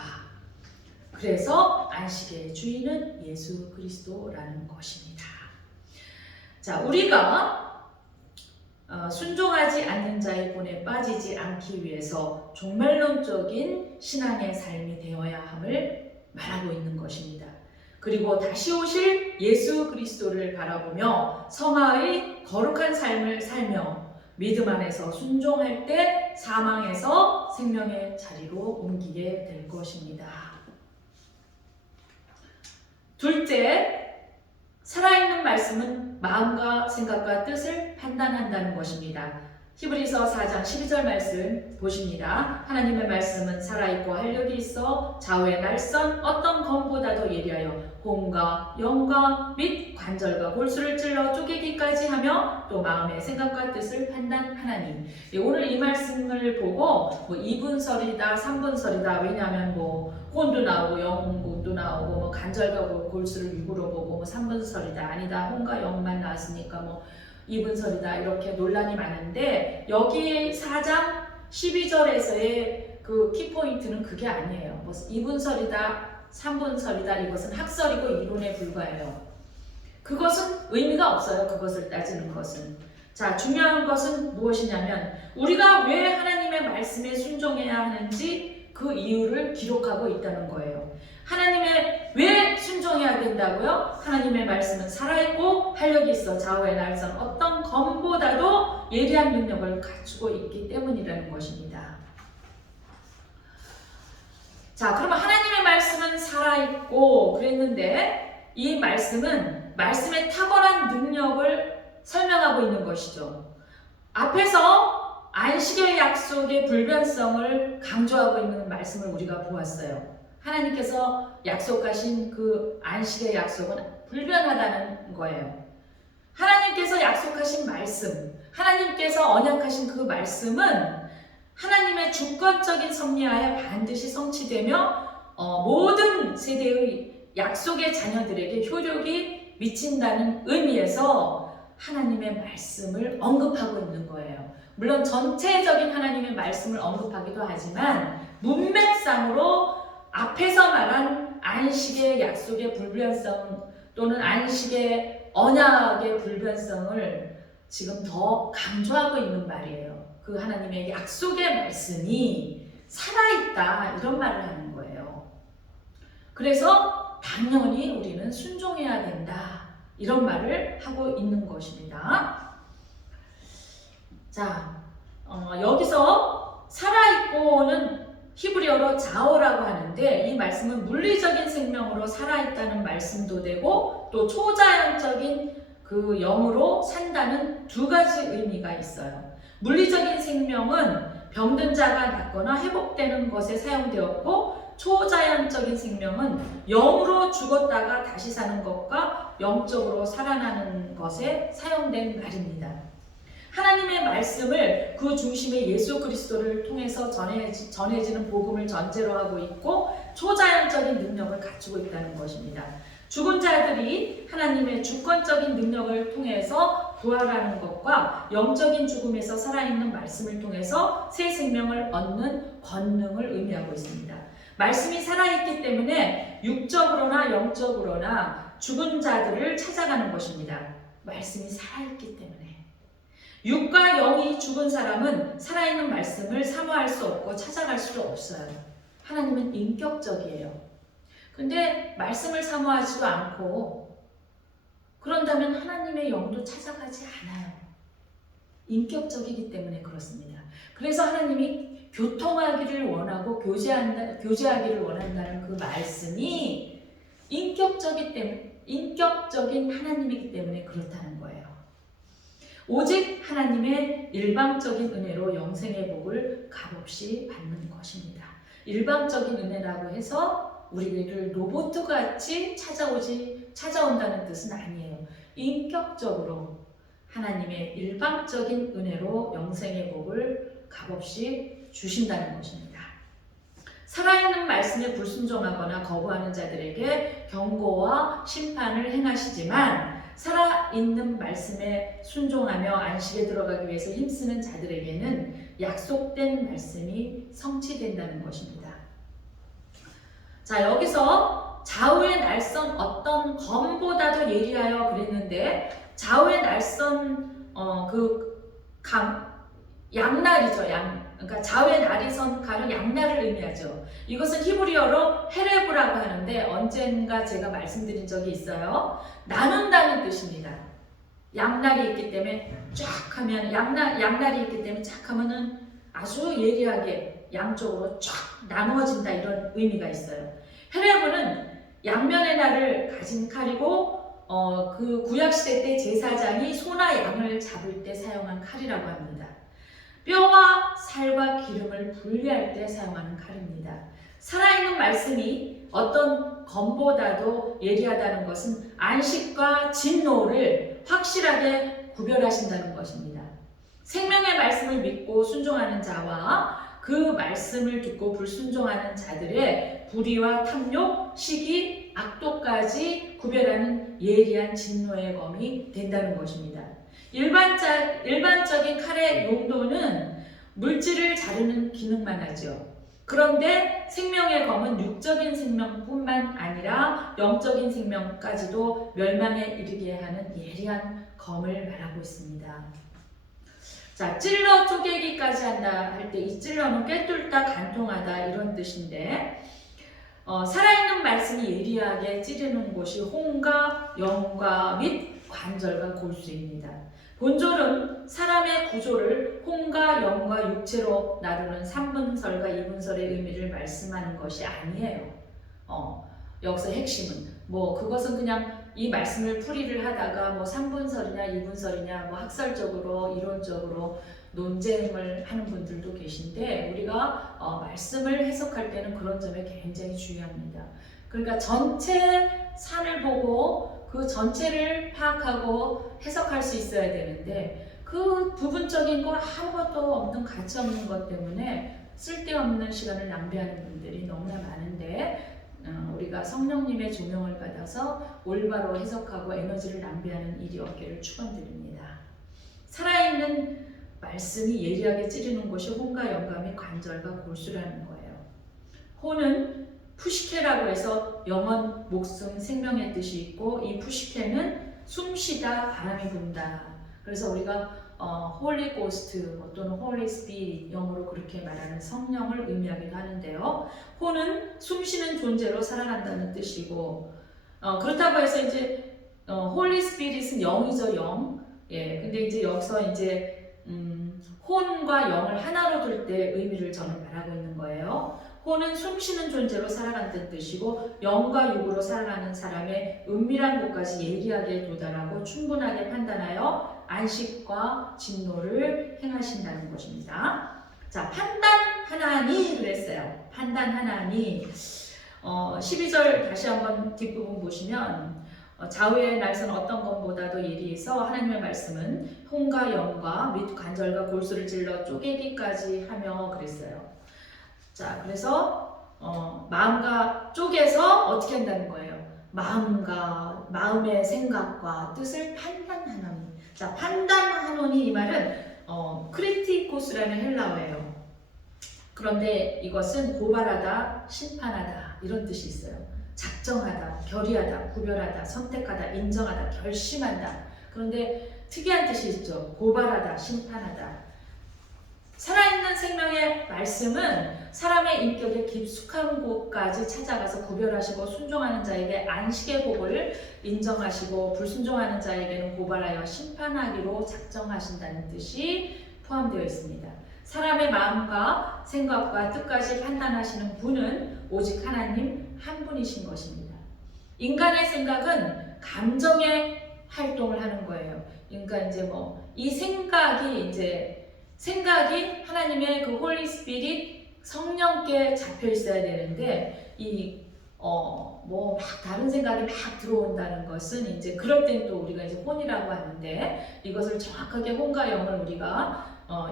그래서 안식의 주인은 예수 그리스도라는 것입니다. 자, 우리가 순종하지 않는 자의 본에 빠지지 않기 위해서 종말론적인 신앙의 삶이 되어야 함을 말하고 있는 것입니다. 그리고 다시 오실 예수 그리스도를 바라보며 성화의 거룩한 삶을 살며 믿음 안에서 순종할 때 사망에서 생명의 자리로 옮기게 될 것입니다. 둘째, 살아있는 말씀은 마음과 생각과 뜻을 판단한다는 것입니다. 히브리서 4장 12절 말씀 보십니다. 하나님의 말씀은 살아있고 활력이 있어 좌우의 날선 어떤 검보다도 예리하여 혼과 영과 및 관절과 골수를 찔러 쪼개기까지 하며 또 마음의 생각과 뜻을 판단하나니. 오늘 이 말씀을 보고 2분설이다 3분설이다, 왜냐하면 혼도 나오고 영혼도 나오고 간절과 골수를 육으로 보고 3분설이다, 아니다 혼과 영만 나왔으니까 2분설이다, 이렇게 논란이 많은데, 여기 4장 12절에서의 그 키포인트는 그게 아니에요. 2분설이다 3분설이다, 이것은 학설이고 이론에 불과해요. 그것은 의미가 없어요. 그것을 따지는 것은. 자, 중요한 것은 무엇이냐면 우리가 왜 하나님의 말씀에 순종해야 하는지 그 이유를 기록하고 있다는 거예요. 하나님의 왜 순종해야 된다고요? 하나님의 말씀은 살아있고 활력이 있어 좌우의 날선 어떤 검보다도 예리한 능력을 갖추고 있기 때문이라는 것입니다. 자, 그러면 하나님의 말씀은 살아있고 그랬는데, 이 말씀은 말씀의 탁월한 능력을 설명하고 있는 것이죠. 앞에서 안식의 약속의 불변성을 강조하고 있는 말씀을 우리가 보았어요. 하나님께서 약속하신 그 안식의 약속은 불변하다는 거예요. 하나님께서 약속하신 말씀, 하나님께서 언약하신 그 말씀은 하나님의 주권적인 섭리하에 반드시 성취되며 모든 세대의 약속의 자녀들에게 효력이 미친다는 의미에서 하나님의 말씀을 언급하고 있는 거예요. 물론 전체적인 하나님의 말씀을 언급하기도 하지만 문맥상으로 앞에서 말한 안식의 약속의 불변성 또는 안식의 언약의 불변성을 지금 더 강조하고 있는 말이에요. 그 하나님의 약속의 말씀이 살아있다, 이런 말을 하는 거예요. 그래서 당연히 우리는 순종해야 된다, 이런 말을 하고 있는 것입니다. 자, 여기서 살아있고는 히브리어로 자오라고 하는데, 이 말씀은 물리적인 생명으로 살아있다는 말씀도 되고 또 초자연적인 그 영으로 산다는 두 가지 의미가 있어요. 물리적인 생명은 병든 자가 낫거나 회복되는 것에 사용되었고, 초자연적인 생명은 영으로 죽었다가 다시 사는 것과 영적으로 살아나는 것에 사용된 말입니다. 하나님의 말씀을 그 중심에 예수 그리스도를 통해서 전해지는 복음을 전제로 하고 있고 초자연적인 능력을 갖추고 있다는 것입니다. 죽은 자들이 하나님의 주권적인 능력을 통해서 부활하는 것과 영적인 죽음에서 살아있는 말씀을 통해서 새 생명을 얻는 권능을 의미하고 있습니다. 말씀이 살아있기 때문에 육적으로나 영적으로나 죽은 자들을 찾아가는 것입니다. 말씀이 살아있기 때문에. 육과 영이 죽은 사람은 살아있는 말씀을 사모할 수 없고 찾아갈 수도 없어요. 하나님은 인격적이에요. 근데 말씀을 사모하지도 않고 그런다면 하나님의 영도 찾아가지 않아요. 인격적이기 때문에 그렇습니다. 그래서 하나님이 교통하기를 원하고 교제하기를 원한다는 그 말씀이 인격적인 하나님이기 때문에 그렇다는 거예요. 오직 하나님의 일방적인 은혜로 영생의 복을 값없이 받는 것입니다. 일방적인 은혜라고 해서 우리를 로봇같이 찾아온다는 뜻은 아니에요. 인격적으로 하나님의 일방적인 은혜로 영생의 복을 값없이 주신다는 것입니다. 살아있는 말씀에 불순종하거나 거부하는 자들에게 경고와 심판을 행하시지만 살아있는 말씀에 순종하며 안식에 들어가기 위해서 힘쓰는 자들에게는 약속된 말씀이 성취된다는 것입니다. 자, 여기서 좌우의 날선 어떤 검보다도 예리하여 그랬는데 좌우의 날선 양날이죠. 그러니까 좌우의 날이 선 칼은 양날을 의미하죠. 이것은 히브리어로 헤레브라고 하는데 언젠가 제가 말씀드린 적이 있어요. 나눈다는 뜻입니다. 양날이 있기 때문에 쫙 하면 양날이 있기 때문에 쫙 하면은 아주 예리하게 양쪽으로 쫙 나누어진다 이런 의미가 있어요. 헤레브는 양면의 날을 가진 칼이고 그 구약시대 때 제사장이 소나 양을 잡을 때 사용한 칼이라고 합니다. 뼈와 살과 기름을 분리할 때 사용하는 칼입니다. 살아있는 말씀이 어떤 검보다도 예리하다는 것은 안식과 진노를 확실하게 구별하신다는 것입니다. 생명의 말씀을 믿고 순종하는 자와 그 말씀을 듣고 불순종하는 자들의 불의와 탐욕, 시기, 악도까지 구별하는 예리한 진노의 검이 된다는 것입니다. 일반적인 칼의 용도는 물질을 자르는 기능만 하죠. 그런데 생명의 검은 육적인 생명뿐만 아니라 영적인 생명까지도 멸망에 이르게 하는 예리한 검을 말하고 있습니다. 자, 찔러 쪼개기까지 한다 할 때 이 찔러는 꿰뚫다, 간통하다 이런 뜻인데 살아있는 말씀이 예리하게 찌르는 곳이 혼과 영과 및 관절과 골수입니다. 본절은 사람의 구조를 혼과 영과 육체로 나누는 3분설과 2분설의 의미를 말씀하는 것이 아니에요. 여기서 핵심은 그것은 그냥 이 말씀을 풀이를 하다가 3분설이냐 2분설이냐 학설적으로 이론적으로 논쟁을 하는 분들도 계신데 우리가 말씀을 해석할 때는 그런 점에 굉장히 중요합니다. 그러니까 전체 산을 보고 그 전체를 파악하고 해석할 수 있어야 되는데 그 부분적인 거 아무것도 없는 가치 없는 것 때문에 쓸데없는 시간을 낭비하는 분들이 너무나 많은데 우리가 성령님의 조명을 받아서 올바로 해석하고 에너지를 낭비하는 일이 없기를 축원드립니다. 살아있는 말씀이 예리하게 찌르는 곳이 혼과 영과 및 관절과 골수라는 거예요. 혼은 푸시케라고 해서 영혼, 목숨, 생명의 뜻이 있고 이 푸시케는 숨쉬다, 바람이 분다. 그래서 우리가 홀리 고스트 또는 홀리 스피릿 영어로 그렇게 말하는 성령을 의미하기도 하는데요. 혼은 숨쉬는 존재로 살아간다는 뜻이고 그렇다고 해서 이제 홀리 스피릿은 영이죠, 영. 예, 근데 이제 여기서 이제 혼과 영을 하나로 둘 때 의미를 저는 말하고 있는 거예요. 혼은 숨쉬는 존재로 살아간다는 뜻이고 영과 육으로 살아가는 사람의 은밀한 곳까지 예리하게 도달하고 충분하게 판단하여 안식과 진노를 행하신다는 것입니다. 자, 판단하나니 그랬어요. 판단하나니 12절 다시 한번 뒷부분 보시면 좌우의 날선 어떤 것보다도 예리해서 하나님의 말씀은 혼과 영과 및 관절과 골수를 찔러 쪼개기까지 하며 그랬어요. 자, 그래서 마음과 쪼개서 어떻게 한다는 거예요? 마음의 생각과 뜻을 판단하노니. 자, 판단하노니 이 말은 크리티코스라는 헬라어예요. 그런데 이것은 고발하다, 심판하다 이런 뜻이 있어요. 작정하다, 결의하다, 구별하다, 선택하다, 인정하다, 결심한다. 그런데 특이한 뜻이 있죠. 고발하다, 심판하다. 살아있는 생명의 말씀은 사람의 인격의 깊숙한 곳까지 찾아가서 구별하시고 순종하는 자에게 안식의 복을 인정하시고 불순종하는 자에게는 고발하여 심판하기로 작정하신다는 뜻이 포함되어 있습니다. 사람의 마음과 생각과 뜻까지 판단하시는 분은 오직 하나님 한 분이신 것입니다. 인간의 생각은 감정의 활동을 하는 거예요. 그러니까 이제 이 생각이 하나님의 그 홀리 스피릿 성령께 잡혀 있어야 되는데 막 다른 생각이 막 들어온다는 것은 이제 그럴 땐 또 우리가 이제 혼이라고 하는데 이것을 정확하게 혼과 영을 우리가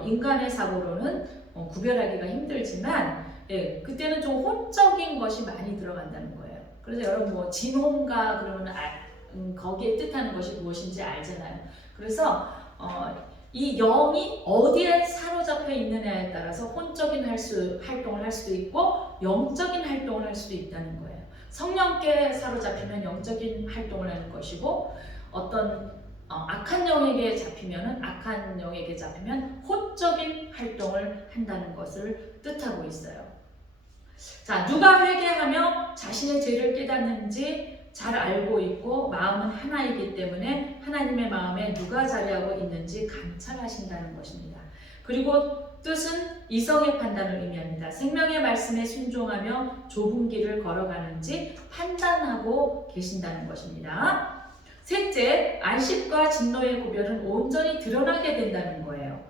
인간의 사고로는 구별하기가 힘들지만 그때는 좀 혼적인 것이 많이 들어간다는 거예요. 그래서 여러분 진혼가 그러면 거기에 뜻하는 것이 무엇인지 알잖아요. 그래서 이 영이 어디에 사로잡혀 있느냐에 따라서 혼적인 활동을 할 수도 있고 영적인 활동을 할 수도 있다는 거예요. 성령께 사로잡히면 영적인 활동을 하는 것이고 어떤 악한 영에게 잡히면 혼적인 활동을 한다는 것을 뜻하고 있어요. 자, 누가 회개하며 자신의 죄를 깨닫는지 잘 알고 있고 마음은 하나이기 때문에 하나님의 마음에 누가 자리하고 있는지 감찰하신다는 것입니다. 그리고 뜻은 이성의 판단을 의미합니다. 생명의 말씀에 순종하며 좁은 길을 걸어가는지 판단하고 계신다는 것입니다. 셋째, 안식과 진노의 구별은 온전히 드러나게 된다는 거예요.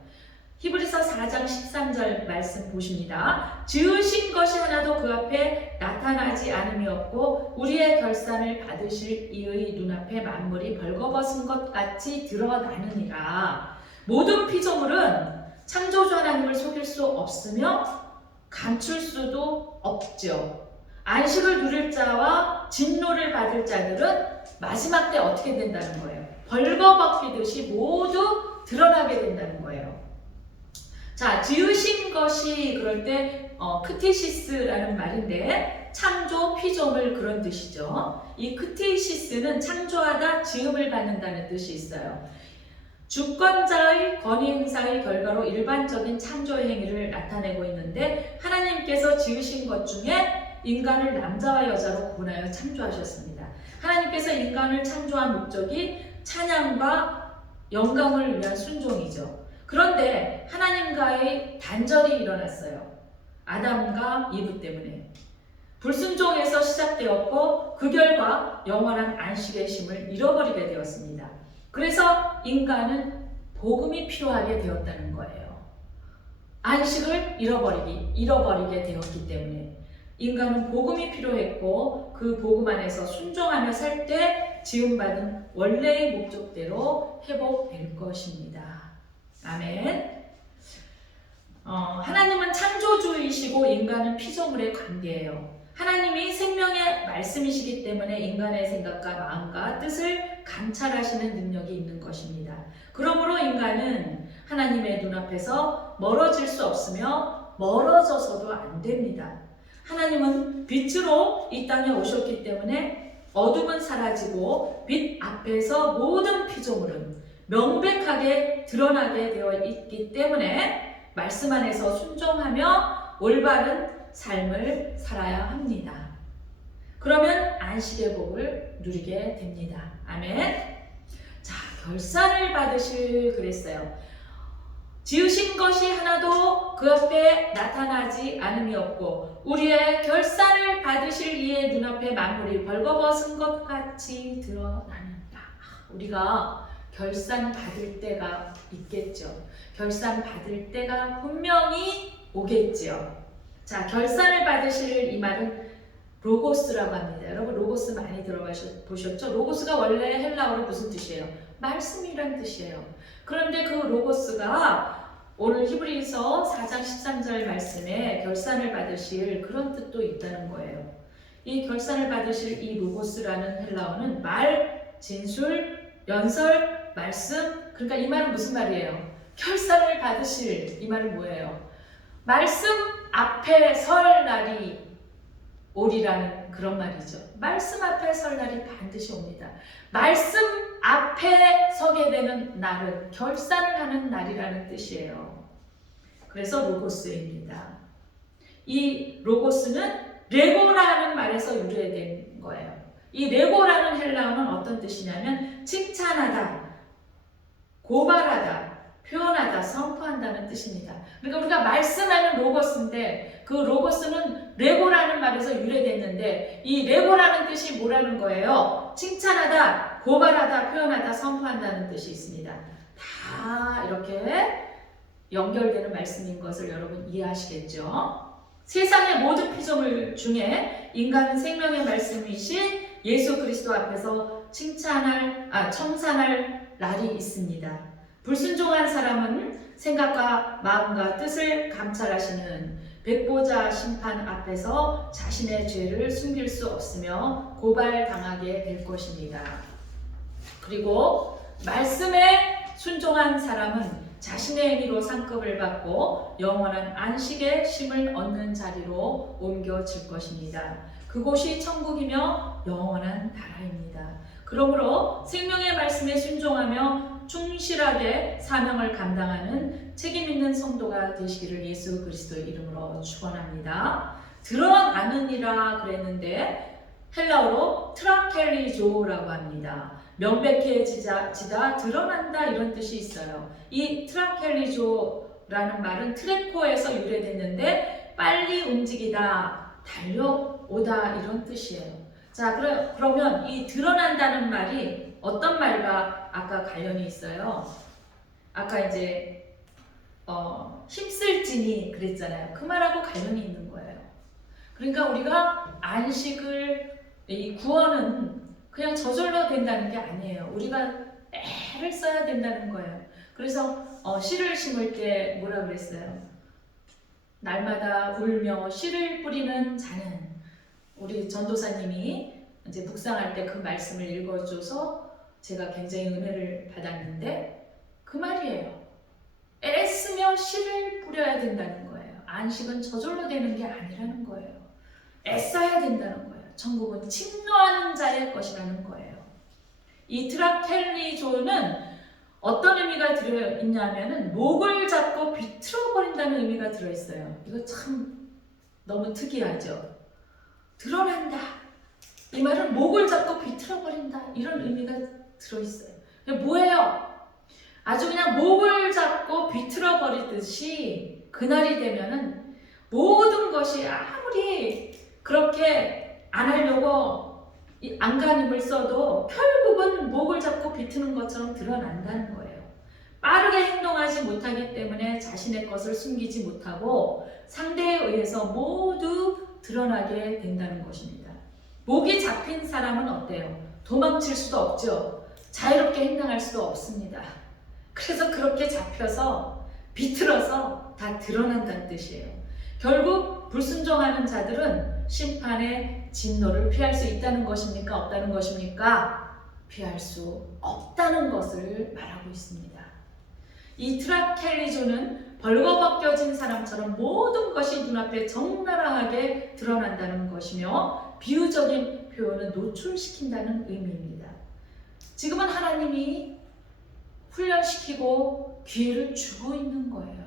히브리서 4장 13절 말씀 보십니다. 지으신 것이 하나도 그 앞에 나타나지 않음이 없고 우리의 결산을 받으실 이의 눈앞에 만물이 벌거벗은 것 같이 드러나느니라. 모든 피조물은 창조주 하나님을 속일 수 없으며 감출 수도 없죠. 안식을 누릴 자와 진노를 받을 자들은 마지막 때 어떻게 된다는 거예요? 벌거벗기듯이 모두 드러나게 된다는 거예요. 자, 지으신 것이 그럴 때 크티시스라는 말인데 창조, 피조물 그런 뜻이죠. 이 크티시스는 창조하다, 지음을 받는다는 뜻이 있어요. 주권자의 권위 행사의 결과로 일반적인 창조 행위를 나타내고 있는데 하나님께서 지으신 것 중에 인간을 남자와 여자로 구분하여 창조하셨습니다. 하나님께서 인간을 창조한 목적이 찬양과 영광을 위한 순종이죠. 그런데 하나님과의 단절이 일어났어요. 아담과 이브 때문에. 불순종에서 시작되었고 그 결과 영원한 안식의 쉼을 잃어버리게 되었습니다. 그래서 인간은 복음이 필요하게 되었다는 거예요. 안식을 잃어버리게 되었기 때문에 인간은 복음이 필요했고 그 복음 안에서 순종하며 살 때 지음받은 원래의 목적대로 회복될 것입니다. 아멘. 하나님은 창조주이시고 인간은 피조물의 관계예요. 하나님이 생명의 말씀이시기 때문에 인간의 생각과 마음과 뜻을 감찰하시는 능력이 있는 것입니다. 그러므로 인간은 하나님의 눈앞에서 멀어질 수 없으며 멀어져서도 안 됩니다. 하나님은 빛으로 이 땅에 오셨기 때문에 어둠은 사라지고 빛 앞에서 모든 피조물은 명백하게 드러나게 되어 있기 때문에 말씀 안에서 순종하며 올바른 삶을 살아야 합니다. 그러면 안식의 복을 누리게 됩니다. 아멘. 자, 결산을 받으실 그랬어요. 지으신 것이 하나도 그 앞에 나타나지 않음이 없고 우리의 결산을 받으실 이의 눈앞에 만물이 벌거벗은 것 같이 드러나는다. 우리가 결산 받을 때가 있겠죠. 결산 받을 때가 분명히 오겠죠. 자, 결산을 받으실 이 말은 로고스라고 합니다. 여러분 로고스 많이 들어보셨죠? 로고스가 원래 헬라어로 무슨 뜻이에요? 말씀이란 뜻이에요. 그런데 그 로고스가 오늘 히브리서 4장 13절 말씀에 결산을 받으실 그런 뜻도 있다는 거예요. 이 결산을 받으실 이 로고스라는 헬라어는 말, 진술, 연설, 말씀. 그러니까 이 말은 무슨 말이에요? 결산을 받으실, 이 말은 뭐예요? 말씀 앞에 설 날이 오리라는 그런 말이죠. 말씀 앞에 설 날이 반드시 옵니다. 말씀 앞에 서게 되는 날은 결산을 하는 날이라는 뜻이에요. 그래서 로고스입니다. 이 로고스는 레고라는 말에서 유래된 거예요. 이 레고라는 헬라어는 어떤 뜻이냐면 칭찬하다, 고발하다, 표현하다, 선포한다는 뜻입니다. 그러니까 우리가 말씀하는 로고스인데 그 로고스는 레고라는 말에서 유래됐는데 이 레고라는 뜻이 뭐라는 거예요? 칭찬하다, 고발하다, 표현하다, 선포한다는 뜻이 있습니다. 다 이렇게 연결되는 말씀인 것을 여러분 이해하시겠죠? 세상의 모든 피조물 중에 인간은 생명의 말씀이신 예수 그리스도 앞에서 청산할 날이 있습니다. 불순종한 사람은 생각과 마음과 뜻을 감찰하시는 백보자 심판 앞에서 자신의 죄를 숨길 수 없으며 고발당하게 될 것입니다. 그리고 말씀에 순종한 사람은 자신의 행위로 상급을 받고 영원한 안식의 쉼을 얻는 자리로 옮겨질 것입니다. 그곳이 천국이며 영원한 나라입니다. 그러므로 생명의 말씀에 순종하며 충실하게 사명을 감당하는 책임 있는 성도가 되시기를 예수 그리스도의 이름으로 축원합니다. 드러나느니라 그랬는데 헬라어로 트라켈리조라고 합니다. 명백해지다, 드러난다 이런 뜻이 있어요. 이 트라켈리조라는 말은 트레코에서 유래됐는데 빨리 움직이다, 달려오다 이런 뜻이에요. 자, 그러면 이 드러난다는 말이 어떤 말과 아까 관련이 있어요? 아까 이제 힘쓸지니 그랬잖아요. 그 말하고 관련이 있는 거예요. 그러니까 우리가 안식을, 이 구원은 그냥 저절로 된다는 게 아니에요. 우리가 애를 써야 된다는 거예요. 그래서 씨를 심을 때 뭐라 그랬어요? 날마다 울며 씨를 뿌리는 자는, 우리 전도사님이 이제 묵상할 때 그 말씀을 읽어줘서 제가 굉장히 은혜를 받았는데 그 말이에요. 애쓰며 씨를 뿌려야 된다는 거예요. 안식은 저절로 되는 게 아니라는 거예요. 애써야 된다는 거예요. 천국은 침노하는 자의 것이라는 거예요. 이 트라켈리조는 어떤 의미가 들어있냐면은 목을 잡고 비틀어 버린다는 의미가 들어있어요. 이거 참 너무 특이하죠. 드러난다. 이 말은 목을 잡고 비틀어 버린다. 이런 의미가 들어있어요. 뭐예요? 아주 그냥 목을 잡고 비틀어 버리듯이 그날이 되면은 모든 것이 아무리 그렇게 안 하려고 안간힘을 써도 결국은 목을 잡고 비트는 것처럼 드러난다는 거예요. 빠르게 행동하지 못하기 때문에 자신의 것을 숨기지 못하고 상대에 의해서 모두 드러나게 된다는 것입니다. 목이 잡힌 사람은 어때요? 도망칠 수도 없죠. 자유롭게 행동할 수도 없습니다. 그래서 그렇게 잡혀서 비틀어서 다 드러난다는 뜻이에요. 결국 불순종하는 자들은 심판의 진노를 피할 수 있다는 것입니까? 없다는 것입니까? 피할 수 없다는 것을 말하고 있습니다. 이 트라켈리조는 벌거벗겨진 사람처럼 모든 것이 눈앞에 적나라하게 드러난다는 것이며 비유적인 표현은 노출시킨다는 의미입니다. 지금은 하나님이 훈련시키고 기회를 주고 있는 거예요.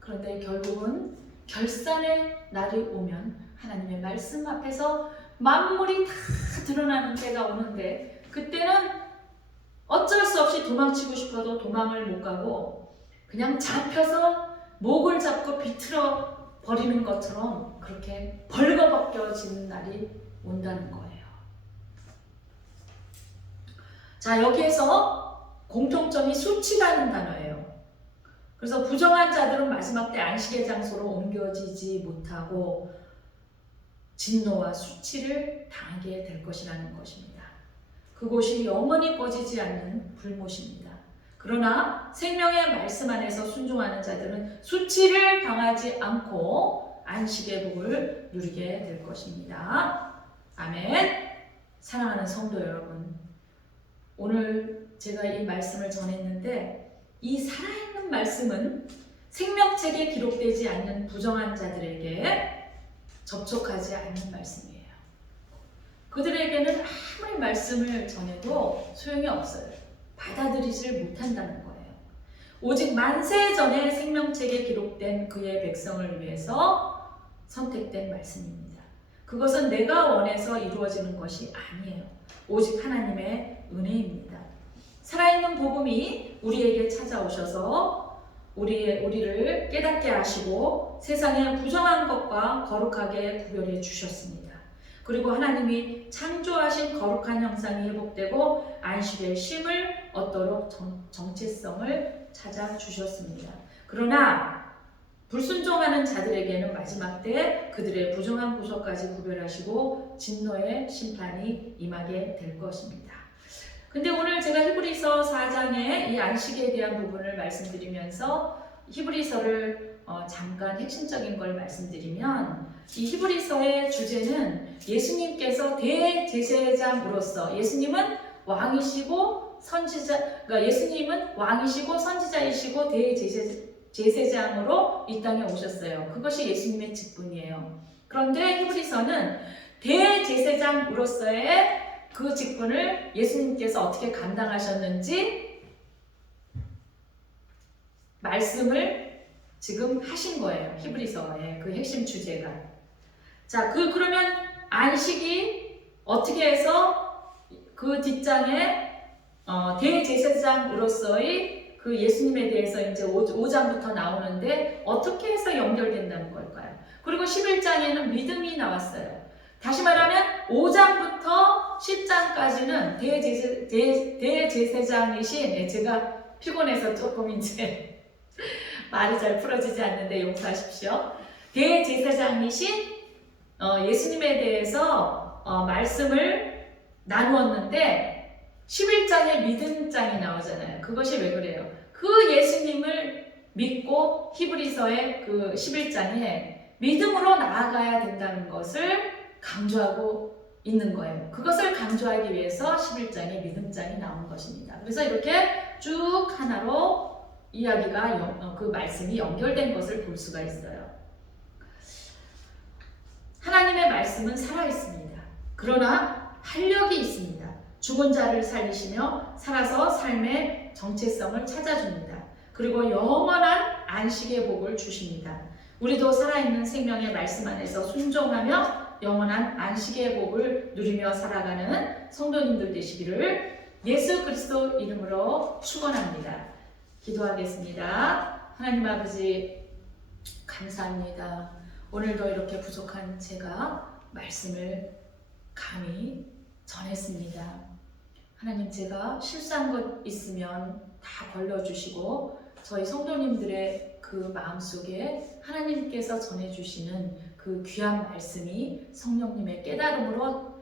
그런데 결국은 결산의 날이 오면 하나님의 말씀 앞에서 만물이 다 드러나는 때가 오는데 그때는 어쩔 수 없이 도망치고 싶어도 도망을 못 가고 그냥 잡혀서 목을 잡고 비틀어 버리는 것처럼 그렇게 벌거벗겨지는 날이 온다는 거예요. 자, 여기에서 공통점이 수치라는 단어예요. 그래서 부정한 자들은 마지막 때 안식의 장소로 옮겨지지 못하고 진노와 수치를 당하게 될 것이라는 것입니다. 그곳이 영원히 꺼지지 않는 불못입니다. 그러나 생명의 말씀 안에서 순종하는 자들은 수치를 당하지 않고 안식의 복을 누리게 될 것입니다. 아멘. 사랑하는 성도 여러분, 오늘 제가 이 말씀을 전했는데 이 살아있는 말씀은 생명책에 기록되지 않는 부정한 자들에게 접촉하지 않는 말씀이에요. 그들에게는 아무리 말씀을 전해도 소용이 없어요. 받아들이지를 못한다는 거예요. 오직 만세 전에 생명책에 기록된 그의 백성을 위해서 선택된 말씀입니다. 그것은 내가 원해서 이루어지는 것이 아니에요. 오직 하나님의 은혜입니다. 살아있는 복음이 우리에게 찾아오셔서 우리를 깨닫게 하시고 세상의 부정한 것과 거룩하게 구별해 주셨습니다. 그리고 하나님이 창조하신 거룩한 형상이 회복되고 안식의 쉼을 얻도록 정체성을 찾아주셨습니다. 그러나 불순종하는 자들에게는 마지막 때 그들의 부정한 구속까지 구별하시고 진노의 심판이 임하게 될 것입니다. 근데 오늘 제가 히브리서 4장의 이 안식에 대한 부분을 말씀드리면서 히브리서를 잠깐 핵심적인 걸 말씀드리면 이 히브리서의 주제는 예수님께서 대제사장으로서 예수님은 왕이시고 선지자이시고 대제사장으로 이 땅에 오셨어요. 그것이 예수님의 직분이에요. 그런데 히브리서는 대제사장으로서의 그 직분을 예수님께서 어떻게 감당하셨는지 말씀을 지금 하신 거예요. 히브리서의 그 핵심 주제가. 자, 그러면 안식이 어떻게 해서 그 뒷장에 대제사장으로서의 그 예수님에 대해서 이제 5장부터 나오는데 어떻게 해서 연결된다는 걸까요? 그리고 11장에는 믿음이 나왔어요. 다시 말하면 5장부터 10장까지는 대제사장이신, 제가 피곤해서 조금 이제 말이 잘 풀어지지 않는데 용서하십시오. 대제사장이신 예수님에 대해서 말씀을 나누었는데 11장에 믿음장이 나오잖아요. 그것이 왜 그래요? 그 예수님을 믿고 히브리서의 그 11장에 믿음으로 나아가야 된다는 것을 강조하고 있는 거예요. 그것을 강조하기 위해서 11장에 믿음장이 나온 것입니다. 그래서 이렇게 쭉 하나로 이야기가 그 말씀이 연결된 것을 볼 수가 있어요. 하나님의 말씀은 살아있습니다. 그러나 활력이 있습니다. 죽은 자를 살리시며 살아서 삶의 정체성을 찾아줍니다. 그리고 영원한 안식의 복을 주십니다. 우리도 살아있는 생명의 말씀 안에서 순종하며 영원한 안식의 복을 누리며 살아가는 성도님들 되시기를 예수 그리스도 이름으로 축원합니다. 기도하겠습니다. 하나님 아버지 감사합니다. 오늘도 이렇게 부족한 제가 말씀을 감히 전했습니다. 하나님, 제가 실수한 것 있으면 다 걸러주시고 저희 성도님들의 그 마음속에 하나님께서 전해주시는 그 귀한 말씀이 성령님의 깨달음으로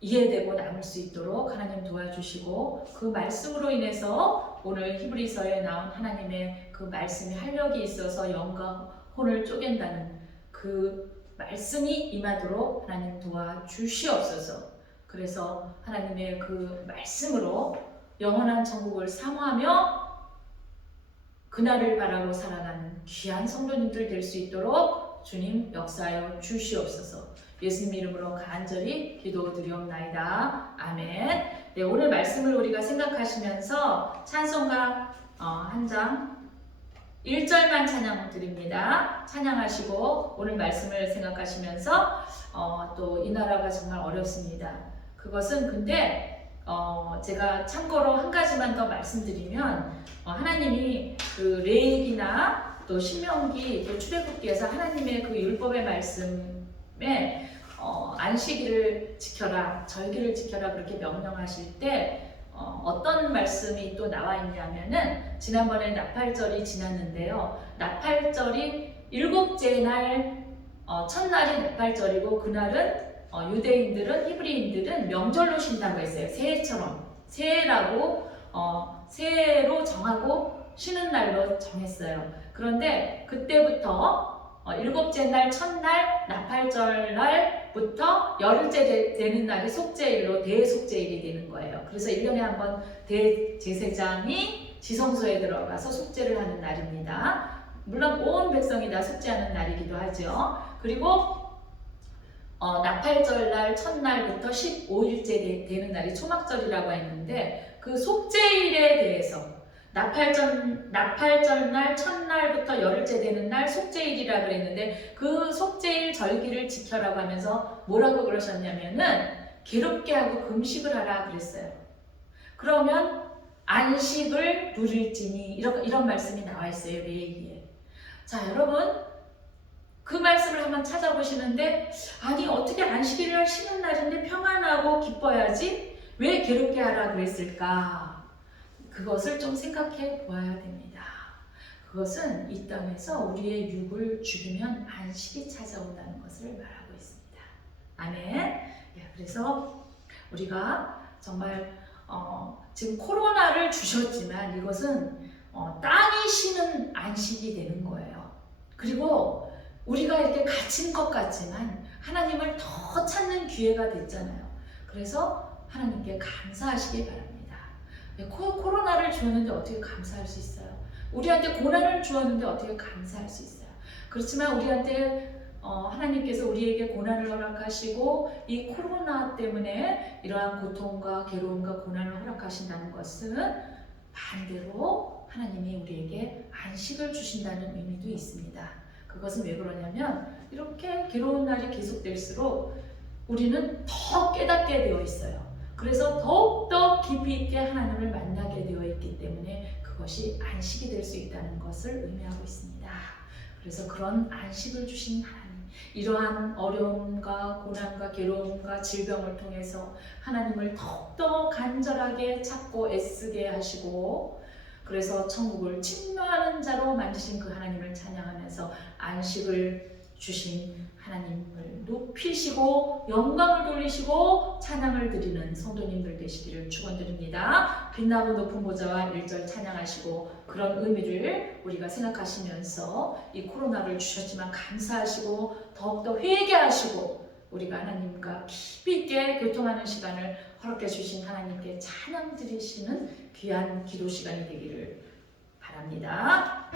이해되고 남을 수 있도록 하나님 도와주시고 그 말씀으로 인해서 오늘 히브리서에 나온 하나님의 그 말씀이 활력이 있어서 영과 혼을 쪼갠다는 그 말씀이 임하도록 하나님 도와주시옵소서. 그래서 하나님의 그 말씀으로 영원한 천국을 사모하며 그날을 바라고 살아가는 귀한 성도님들 될 수 있도록 주님 역사하여 주시옵소서. 예수님 이름으로 간절히 기도드리옵나이다. 아멘. 네, 오늘 말씀을 우리가 생각하시면서 찬송가 한 장 1절만 찬양 드립니다. 찬양하시고 오늘 말씀을 생각하시면서 또 이 나라가 정말 어렵습니다. 그것은 근데 제가 참고로 한 가지만 더 말씀드리면 하나님이 그 레위기나 또 신명기 또 출애굽기에서 하나님의 그 율법의 말씀에 안식일을 지켜라, 절기를 지켜라 그렇게 명령하실 때 어떤 말씀이 또 나와 있냐면은 지난번에 나팔절이 지났는데요. 나팔절이 일곱째 날 첫날이 나팔절이고 그날은 유대인들은 히브리인들은 명절로 쉰다고 했어요. 새해처럼 새해라고 새해로 정하고 쉬는 날로 정했어요. 그런데 그때부터 일곱째 날 첫날 나팔절 날부터 열흘째 되는 날이 속죄일로 대속죄일이 되는 거예요. 그래서 1년에 한 번 대제사장이 지성소에 들어가서 속죄를 하는 날입니다. 물론 온 백성이 다 속죄하는 날이기도 하죠. 그리고 나팔절 날 첫날부터 15일째 되는 날이 초막절이라고 했는데 그 속죄일에 대해서 나팔절 날 첫날부터 열흘째 되는 날 속죄일이라 그랬는데 그 속죄일 절기를 지켜라고 하면서 뭐라고 그러셨냐면은 괴롭게 하고 금식을 하라 그랬어요. 그러면 안식을 누릴지니 이런 말씀이 나와 있어요. 레위기에. 자, 여러분 그 말씀을 한번 찾아보시는데 아니 어떻게 안식일을 쉬는 날인데 평안하고 기뻐야지 왜 괴롭게 하라 그랬을까? 그것을 좀 생각해 보아야 됩니다. 그것은 이 땅에서 우리의 육을 죽이면 안식이 찾아온다는 것을 말하고 있습니다. 아멘. 그래서 우리가 정말 지금 코로나를 주셨지만 이것은 땅이 쉬는 안식이 되는 거예요. 그리고 우리가 이렇게 갇힌 것 같지만 하나님을 더 찾는 기회가 됐잖아요. 그래서 하나님께 감사하시기 바랍니다. 코로나를 주었는데 어떻게 감사할 수 있어요? 우리한테 고난을 주었는데 어떻게 감사할 수 있어요? 그렇지만 우리한테 하나님께서 우리에게 고난을 허락하시고 이 코로나 때문에 이러한 고통과 괴로움과 고난을 허락하신다는 것은 반대로 하나님이 우리에게 안식을 주신다는 의미도 있습니다. 그것은 왜 그러냐면 이렇게 괴로운 날이 계속될수록 우리는 더 깨닫게 되어 있어요. 그래서 더욱더 깊이 있게 하나님을 만나게 되어 있기 때문에 그것이 안식이 될 수 있다는 것을 의미하고 있습니다. 그래서 그런 안식을 주신 하나님, 이러한 어려움과 고난과 괴로움과 질병을 통해서 하나님을 더욱더 간절하게 찾고 애쓰게 하시고 그래서 천국을 침노하는 자로 만드신 그 하나님을 찬양하면서 안식을 주신 하나님을 높이시고 영광을 돌리시고 찬양을 드리는 성도님들 되시기를 축원드립니다. 빛나고 높은 보좌와 1절 찬양하시고 그런 의미를 우리가 생각하시면서 이 코로나를 주셨지만 감사하시고 더욱더 회개하시고 우리가 하나님과 깊이 있게 교통하는 시간을 허락해 주신 하나님께 찬양 드리시는 귀한 기도 시간이 되기를 바랍니다.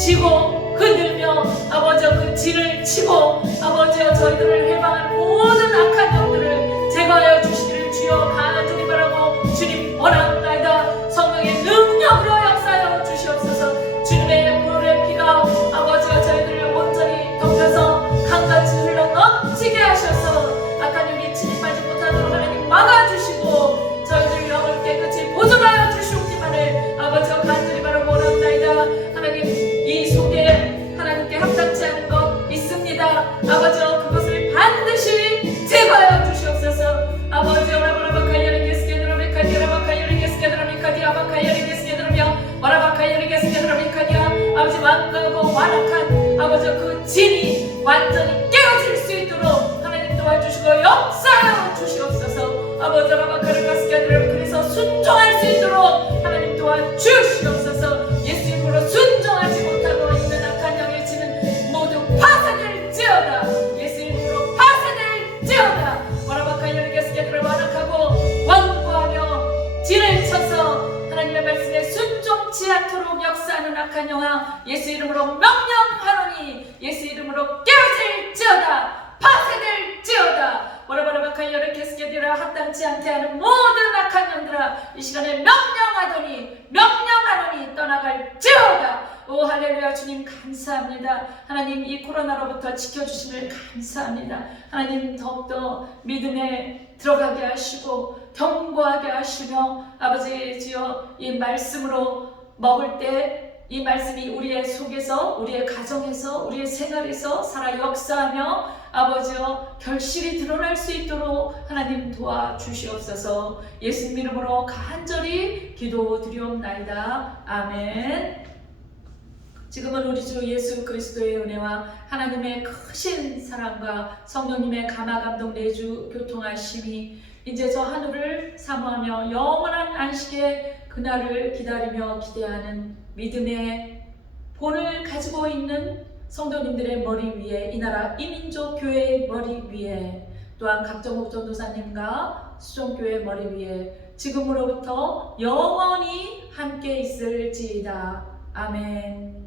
치고 흔들며 아버지여 그 진을 치고 아버지여 저희들을 해방하는 모든 악한 영들을 제거하여 주시기를 주여 간절히 바라고 주님 원하옵나이다. 성령의 능력으로 역사하여 주시옵소서. 주님의 보혈의 피가 아버지와 저희들을 온전히 덮여서 강같이 흘러 넘치게 하셔서 악한 영이 침입하지 못하도록 하나님 막아주시고 저희들 영을 깨끗이 보존하여 주시옵기만을 아버지와 간절히 바라고 원하옵나이다. 하나님 이 속에 하나님께 합당치 않은 것 있습니다. 아버지여 그것을 반드시 제거하여 주시옵소서. 아버지여 아버지 완강하고 완악한 아버지여 그 진이 완전히 깨어질 수 있도록 하나님 도와주시고 역사하여 주시옵소서. 아버지 그래서 순종할 수 있도록 하나님 도와주시옵소서. 예수 이름으로 순종하지 못하고 있는 악한 영의 진은 모두 파산될지어다. 예수 이름으로 파산될지어다. 완악하고 완고하며 진을 쳐서 하나님의 말씀에 순종치 않도록 역사하는 악한 영아 예수 이름으로 명령하노니 예수 이름으로 깨어질지어다. 파쇄될지어다. 합당치 않게 하는 모든 악한 영들아 이 시간에 명령하노니 떠나갈지어다. 오 할렐루야. 주님 감사합니다. 하나님 이 코로나로부터 지켜주심을 감사합니다. 하나님 더욱더 믿음에 들어가게 하시고 견고하게 하시며 아버지 주여 이 말씀으로 먹을 때 이 말씀이 우리의 속에서 우리의 가정에서 우리의 생활에서 살아 역사하며 아버지여 결실이 드러날 수 있도록 하나님 도와주시옵소서. 예수님 이름으로 간절히 기도드리옵나이다. 아멘. 지금은 우리 주 예수 그리스도의 은혜와 하나님의 크신 사랑과 성령님의 감화감동 내주 교통하심이 이제 저 하늘을 사모하며 영원한 안식의 그날을 기다리며 기대하는 믿음의 본을 가지고 있는 성도님들의 머리 위에 이 나라 이민족 교회의 머리 위에 또한 각정욱 전도사님과 수종교회 머리 위에 지금으로부터 영원히 함께 있을지이다. 아멘.